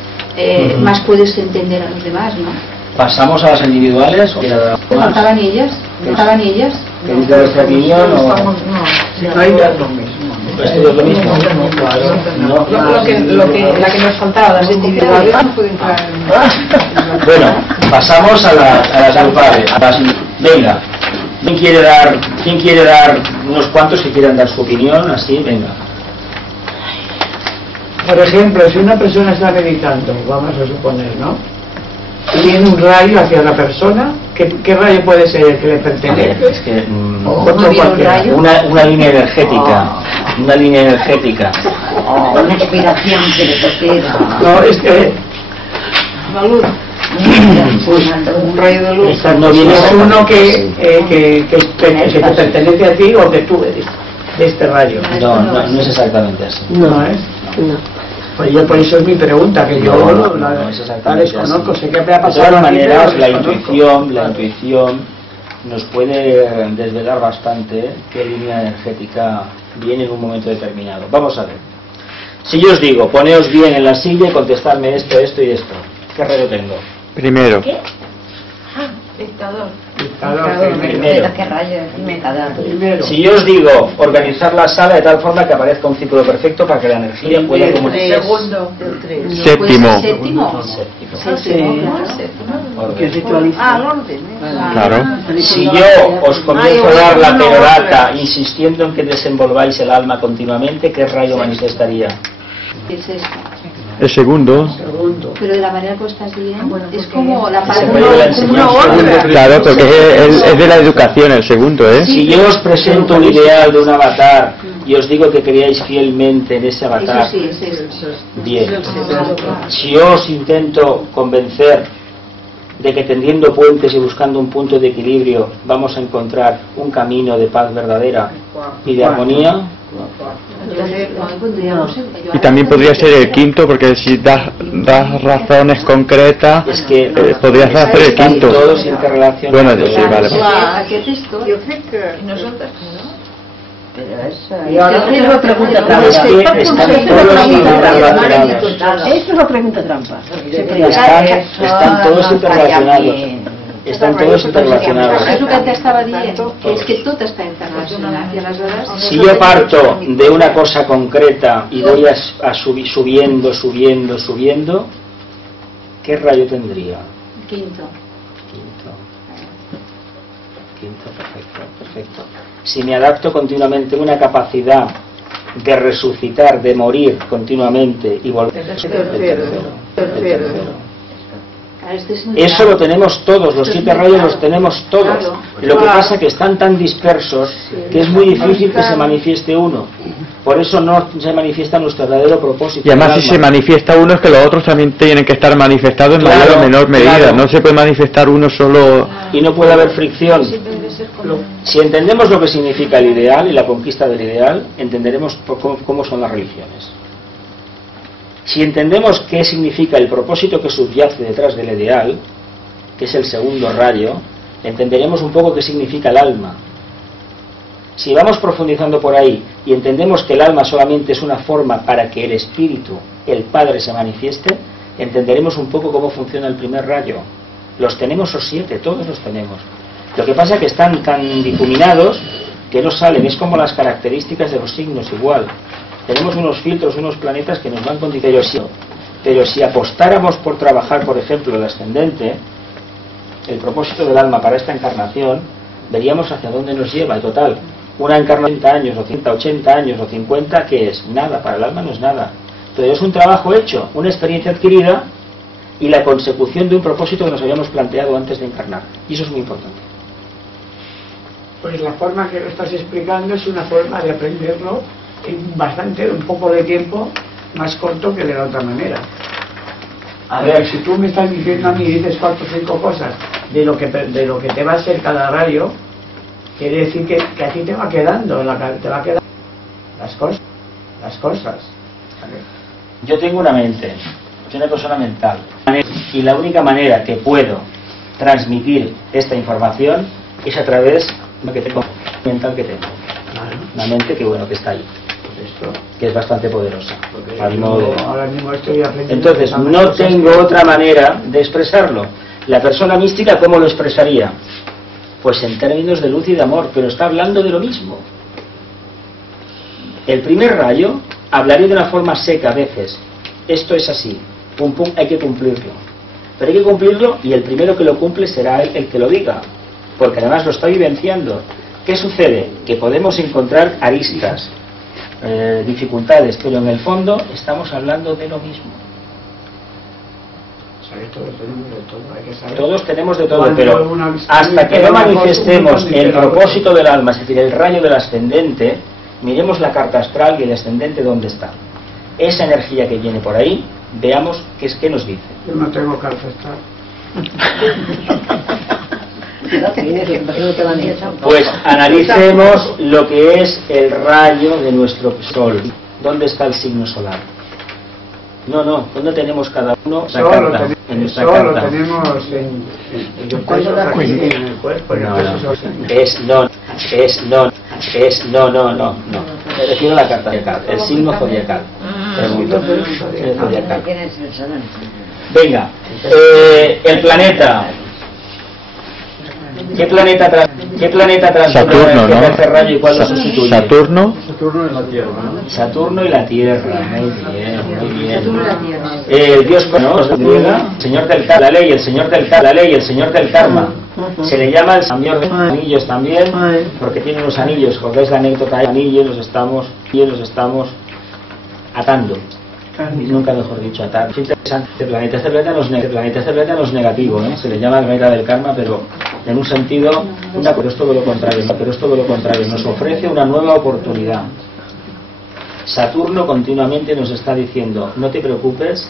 más puedes entender a los demás, ¿no? ¿Pasamos a las individuales? ¿Faltaban ellas? ¿Faltaban ellas? ¿Queréis dar vuestra opinión o...? No hay lo mismo. ¿Esto es lo mismo? No. La que nos faltaba, las individuales, no puede entrar en... Bueno, pasamos a las grupales. Venga, ¿quién quiere dar unos cuantos que quieran dar su opinión? Así, venga. Por ejemplo, si una persona está meditando, vamos a suponer, ¿no? Y tiene un rayo hacia la persona, ¿qué rayo puede ser el que le pertenece? Es que, otro cualquiera. Una línea energética. Una línea energética. Una inspiración que le toquera. No, es que... La luz. Un rayo de luz. No viene es uno que te pertenece a ti o que tú eres de este rayo. No es exactamente así. No es. No. Pues yo, por eso es mi pregunta, que yo no es la desconozco, sé que me ha de pasado. todas maneras, la intuición nos puede desvelar bastante qué línea energética viene en un momento determinado. Vamos a ver. Si yo os digo, poneos bien en la silla y contestadme esto y esto, ¿qué rayo tengo? Primero. ¿Qué? Dictador. Primero. ¿Qué rayo? Primero. Si yo os digo organizar la sala de tal forma que aparezca un círculo perfecto para que la energía pueda comunicarse. Segundo, el 3. Séptimo. Séptimo. Ah, el orden. Claro. Si yo os comienzo a dar la perorata insistiendo en que desenvolváis el alma continuamente, ¿qué rayo manifestaría? Es esto. El segundo. Pero de la manera que estás bien, es como la Se parte puede de la enseñanza. Claro, porque es de la educación el segundo, ¿eh? Si yo os presento un ideal de un avatar y os digo que creáis fielmente en ese avatar, Eso sí, es eso. bien. Si yo os intento convencer de que tendiendo puentes y buscando un punto de equilibrio vamos a encontrar un camino de paz verdadera y de armonía. Y también podría ser el quinto, porque si das razones concretas, es que podrías hacer el quinto. Todos interrelacionados. Bueno, sí, vale. Aquest texto, Jo crec que... nosotros, ¿no? Y ahora es una pregunta trampa. Es que están todos interrelacionados. Esto es una pregunta trampa. Están todos interrelacionados. Están todos interrelacionados. És el que t'estava dient, que és que tot està interrelacionat i aleshores... Si yo parto de una cosa concreta y voy a subiendo, ¿qué rayo tendría? Quinto. Quinto, perfecto. Si me adapto continuamente a una capacidad de resucitar, de morir continuamente y volver... Tercero. Eso lo tenemos todos, los 7 rayos los tenemos todos. Lo que pasa es que están tan dispersos que es muy difícil que se manifieste uno. Por eso no se manifiesta nuestro verdadero propósito. Y además si se manifiesta uno es que los otros también tienen que estar manifestados en mayor o menor medida. Claro. No se puede manifestar uno solo. Y no puede haber fricción. Si entendemos lo que significa el ideal y la conquista del ideal, entenderemos cómo son las religiones. Si entendemos qué significa el propósito que subyace detrás del ideal, que es el segundo rayo, entenderemos un poco qué significa el alma. Si vamos profundizando por ahí y entendemos que el alma solamente es una forma para que el espíritu, el Padre, se manifieste, entenderemos un poco cómo funciona el primer rayo. Los tenemos los 7, todos los tenemos. Lo que pasa es que están tan difuminados que no salen, es como las características de los signos igual. Tenemos unos filtros, unos planetas que nos van condicionando. Pero si apostáramos por trabajar, por ejemplo, el ascendente, el propósito del alma para esta encarnación, veríamos hacia dónde nos lleva. En total, una encarnación de 80 años, o 100, 80 años, o 50, ¿qué es? Nada, para el alma no es nada. Pero es un trabajo hecho, una experiencia adquirida y la consecución de un propósito que nos habíamos planteado antes de encarnar. Y eso es muy importante. Pues la forma que lo estás explicando es una forma de aprenderlo en un poco de tiempo más corto que de la otra manera. A ver, si tú me estás diciendo a mí, dices 4 o 5 cosas de lo que te va a ser cada rayo, quiere decir que a ti te va quedando las cosas. Yo tengo una mente, soy una persona mental, y la única manera que puedo transmitir esta información es a través de la mental que tengo. Una mente que bueno, que está ahí, que es bastante poderosa. Ahora mismo estoy aprendiendo. Entonces, no tengo otra manera de expresarlo. La persona mística, ¿cómo lo expresaría? Pues en términos de luz y de amor, pero está hablando de lo mismo. El primer rayo hablaría de una forma seca a veces. Esto es así, pum pum, hay que cumplirlo. Pero hay que cumplirlo y el primero que lo cumple será él el que lo diga, porque además lo está vivenciando. ¿Qué sucede? Que podemos encontrar aristas, dificultades, pero en el fondo estamos hablando de lo mismo. Todos tenemos de todo, pero hasta que no manifestemos el propósito del alma, es decir, el rayo del ascendente, miremos la carta astral y el ascendente dónde está. Esa energía que viene por ahí, veamos qué nos dice. Yo no tengo carta astral. Pues analicemos lo que es el rayo de nuestro sol. ¿Dónde está el signo solar? No, ¿dónde tenemos cada uno la carta? En nuestra carta. Lo tenemos en el cuerpo. No. Me refiero a la carta zodiacal, el signo zodiacal. Pregunto. Venga, el planeta. ¿Qué planeta transforma Saturno, el tercer rayo y cuál lo sustituye? Saturno y la Tierra, ¿no? Saturno y la Tierra, muy bien. El Dios, ¿no? El Señor del Karma, la ley, el Señor del Karma. Se le llama el Señor de los Anillos también, porque tiene unos anillos. ¿Recordáis la anécdota de anillos? Los estamos atando. Nunca mejor dicho, atar. Es interesante. Este planeta no es negativo, ¿eh? Se le llama el planeta del karma, pero en un sentido, pero es todo lo contrario, nos ofrece una nueva oportunidad. Saturno continuamente nos está diciendo, no te preocupes,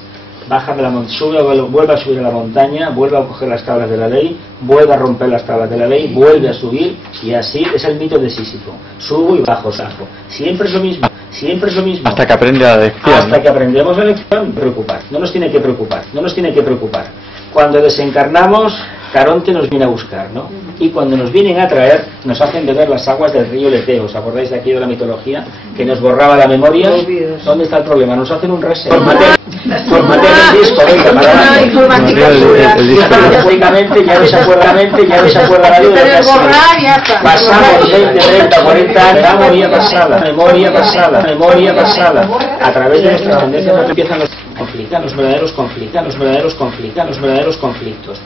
baja de la montaña, vuelve a subir a la montaña, vuelve a coger las tablas de la ley, vuelve a romper las tablas de la ley, vuelve a subir, y así es el mito de Sísifo. Subo y bajo, saco. Siempre es lo mismo, siempre es lo mismo. Hasta que aprende la lección. Hasta que aprendemos la lección, preocupar. No nos tiene que preocupar, no nos tiene que preocupar. Cuando desencarnamos, Caronte nos viene a buscar, ¿no? Y cuando nos vienen a traer, nos hacen beber las aguas del río Leteo. ¿Os acordáis de aquí de la mitología? Que nos borraba la memoria. ¿Dónde está el problema? Nos hacen un reset. Formatear el disco, venga, para lógicamente ya desacuerda la mente, ya desacuerda la vida. Pasamos 20, 30, 40 años, la memoria pasada, a través de nuestras tendencias empiezan los verdaderos conflictos.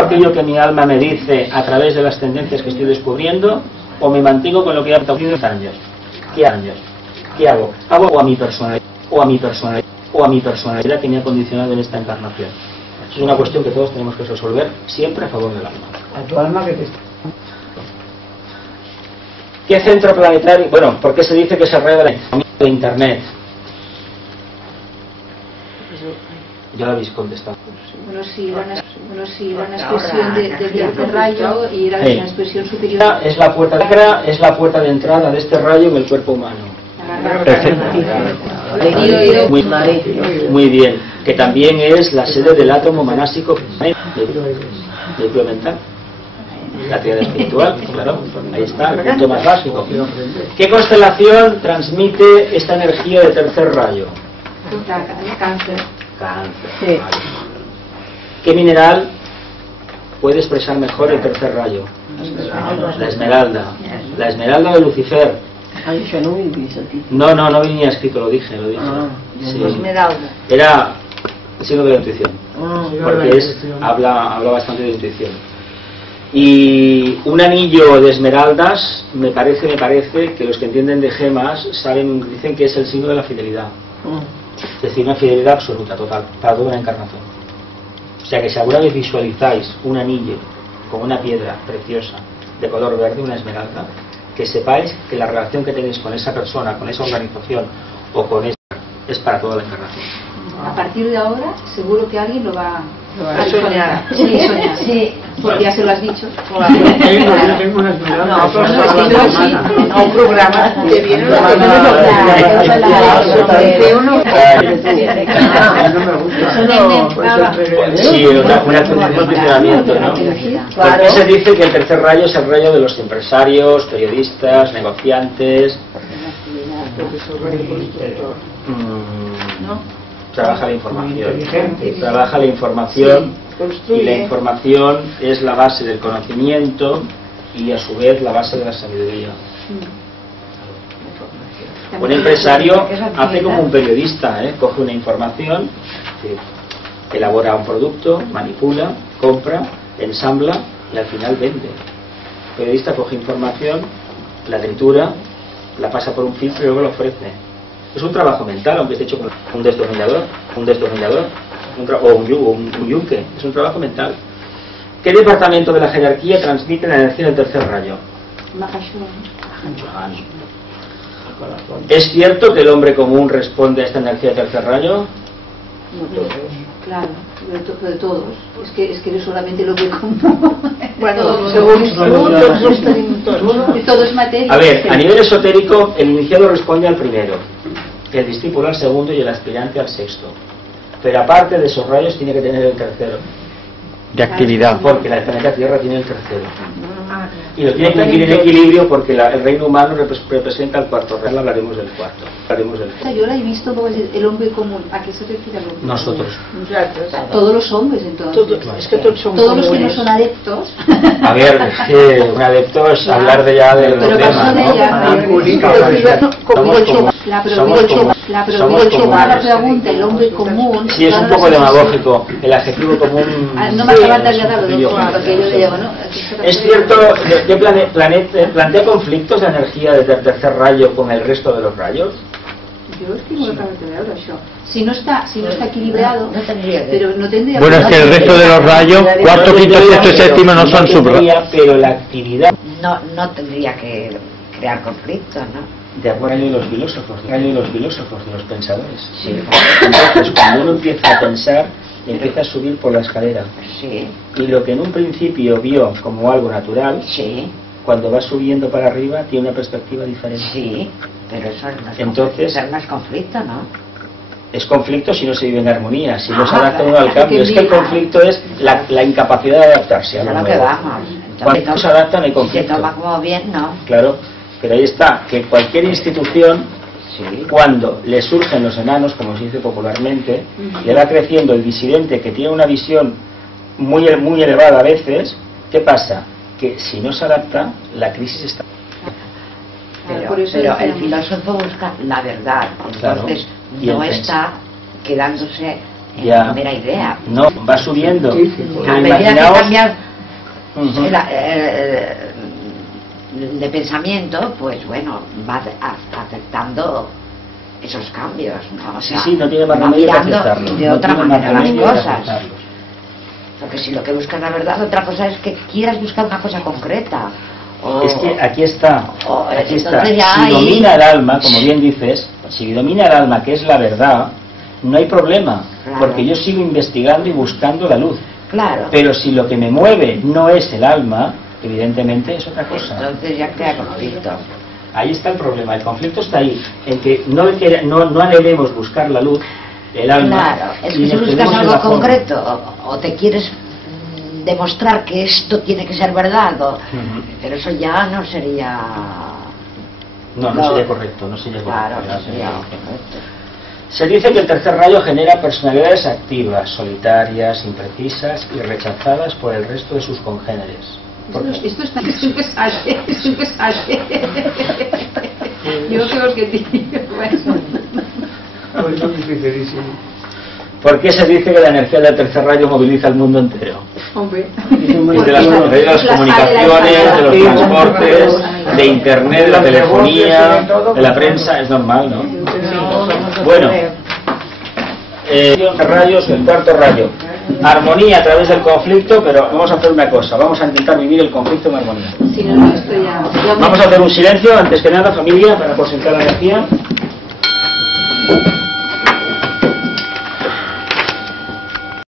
Aquello que mi alma me dice a través de las tendencias que estoy descubriendo, o me mantengo con lo que ha pasado 10 años. ¿Qué hago? ¿Hago a mi personalidad que me ha condicionado en esta encarnación? Es una cuestión que todos tenemos que resolver siempre a favor del alma. A tu alma que te está... ¿Qué centro planetario? Bueno, ¿por qué se dice que se arregla de Internet? Ya lo habéis contestado. Bueno, sí, era una expresión del rayo y era una expresión superior. Es la puerta de entrada de este rayo en el cuerpo humano. Muy bien. Que también es la sede del átomo manásico de implementar. La teoría espiritual, claro, ahí está, el punto más básico. ¿Qué constelación transmite esta energía de tercer rayo? Cáncer. Sí. ¿Qué mineral puede expresar mejor el tercer rayo? La esmeralda. La esmeralda de Lucifer. No venía escrito, lo dije. Sí. Esmeralda. Era el signo de la intuición. Porque habla bastante de intuición. Y un anillo de esmeraldas, me parece que los que entienden de gemas dicen que es el signo de la fidelidad. Es decir, una fidelidad absoluta, total, para toda una encarnación. O sea que si alguna vez visualizáis un anillo con una piedra preciosa de color verde, una esmeralda, que sepáis que la relación que tenéis con esa persona, con esa organización o con esa es para toda la encarnación. A partir de ahora, seguro que alguien lo va a soñar. Sí, soñar. Sí, porque ya se lo has dicho. Yo tengo una esmeralda. No, un programa que viene Sí, un funcionamiento, ¿no? Porque se dice que el tercer rayo es el rayo de los empresarios, periodistas, negociantes. Trabaja la información, y la información es la base del conocimiento y a su vez la base de la sabiduría. Un empresario hace como un periodista, coge una información, elabora un producto, manipula, compra, ensambla y al final vende. El periodista coge información, la tritura, la pasa por un filtro y luego la ofrece. Es un trabajo mental, aunque esté hecho con un destornillador o un yunque. Es un trabajo mental. ¿Qué departamento de la jerarquía transmite la energía del tercer rayo? ¿Es cierto que el hombre común responde a esta energía del tercer rayo? No todos. Claro, de todos. Es que no solamente lo que común. Bueno, según todo es materia. A ver, a nivel esotérico, el iniciado responde al primero, el discípulo al segundo y el aspirante al sexto. Pero aparte de esos rayos tiene que tener el tercero. De actividad. Porque la planeta Tierra tiene el tercero. Y lo tiene que vivir en equilibrio porque el reino humano representa el cuarto rayo. Hablaremos del cuarto. Yo la he visto como el hombre común. ¿A qué se refiere el hombre? Nosotros. Todos los hombres, entonces. Es que todos son todos los que no son adeptos. A ver, es que un adepto es hablar de ya de los temas, La pregunta, el hombre común. Sí, es un poco demagógico. El adjetivo común. No me acabas de agradar porque yo le digo, ¿no? Es cierto que plantea conflictos de energía del tercer rayo con el resto de los rayos. Yo es que no lo acabo de ver eso. Si no está equilibrado, pero no tendría. Bueno, es que el resto de los rayos, cuarto, quinto, sexto y séptimo no son subrayos. Pero la actividad no tendría que crear conflictos, ¿no? De acuerdo de los filósofos, de los pensadores. Sí. Entonces, cuando uno empieza a pensar, empieza a subir por la escalera. Sí. Y lo que en un principio vio como algo natural, Sí. cuando va subiendo para arriba, tiene una perspectiva diferente. Sí, pero eso no es Entonces, conflicto, no es conflicto, ¿no? Es conflicto si no se vive en armonía, si no se Ah, adapta uno al claro, cambio. que Es que el viva. conflicto es la incapacidad de adaptarse a lo A lo que nuevo. vamos. Cuando no se adapta no hay Si se conflicto. toma como bien, ¿no? Claro, pero ahí está, que cualquier institución, Sí. cuando le surgen los enanos, como se dice popularmente, le va creciendo el disidente que tiene una visión muy elevada a veces. ¿Qué pasa? Que si no se adapta, la crisis está... Pero el filósofo busca la verdad, Claro. entonces Y no el está quedándose en Ya. la primera idea. No, va subiendo. A Pero medida que imaginaos- cambias Ujú. de pensamiento, pues bueno, va aceptando esos cambios, ¿no? O Sí, sea, sí, no tiene más va remedio que mirando aceptarlo. de No otra tiene más manera las remedio que cosas. aceptarlo. Porque si lo que buscas es la verdad, otra cosa es que quieras buscar una cosa concreta. O- Es que aquí está, o- aquí está. entonces ya Si ahí- domina el alma, como bien dices, si domina el alma, que es la verdad, no hay problema, Claro. porque yo sigo investigando y buscando la luz. Claro. Pero si lo que me mueve no es el alma, evidentemente es otra cosa. Entonces ya crea conflicto. Ahí está el problema, el conflicto está ahí, en que no anhelemos buscar la luz, el alma. Claro, es y que si nos buscas quedemos en algo la forma. concreto o te quieres demostrar que esto tiene que ser verdad, Ujú. pero eso ya no sería... No sería correcto, no sería correcto. Claro, no sería correcto. correcto. Se dice que el tercer rayo genera personalidades activas, solitarias, imprecisas y rechazadas por el resto de sus congéneres. ¿Por qué? Esto está es un pesaje. Yo creo que tiene. Bueno. Pues eso es dificilísimo. ¿Por qué se dice que la energía del tercer rayo moviliza el mundo entero? Hombre. De las comunicaciones, de los transportes, de internet, de la telefonía, de la prensa, es normal, ¿no? Bueno, rayos, el cuarto rayo. Armonía a través del conflicto, pero vamos a hacer una cosa, vamos a intentar vivir el conflicto en armonía. Si no, esto ya. Vamos a hacer un silencio, antes que nada, familia, para concentrar la energía.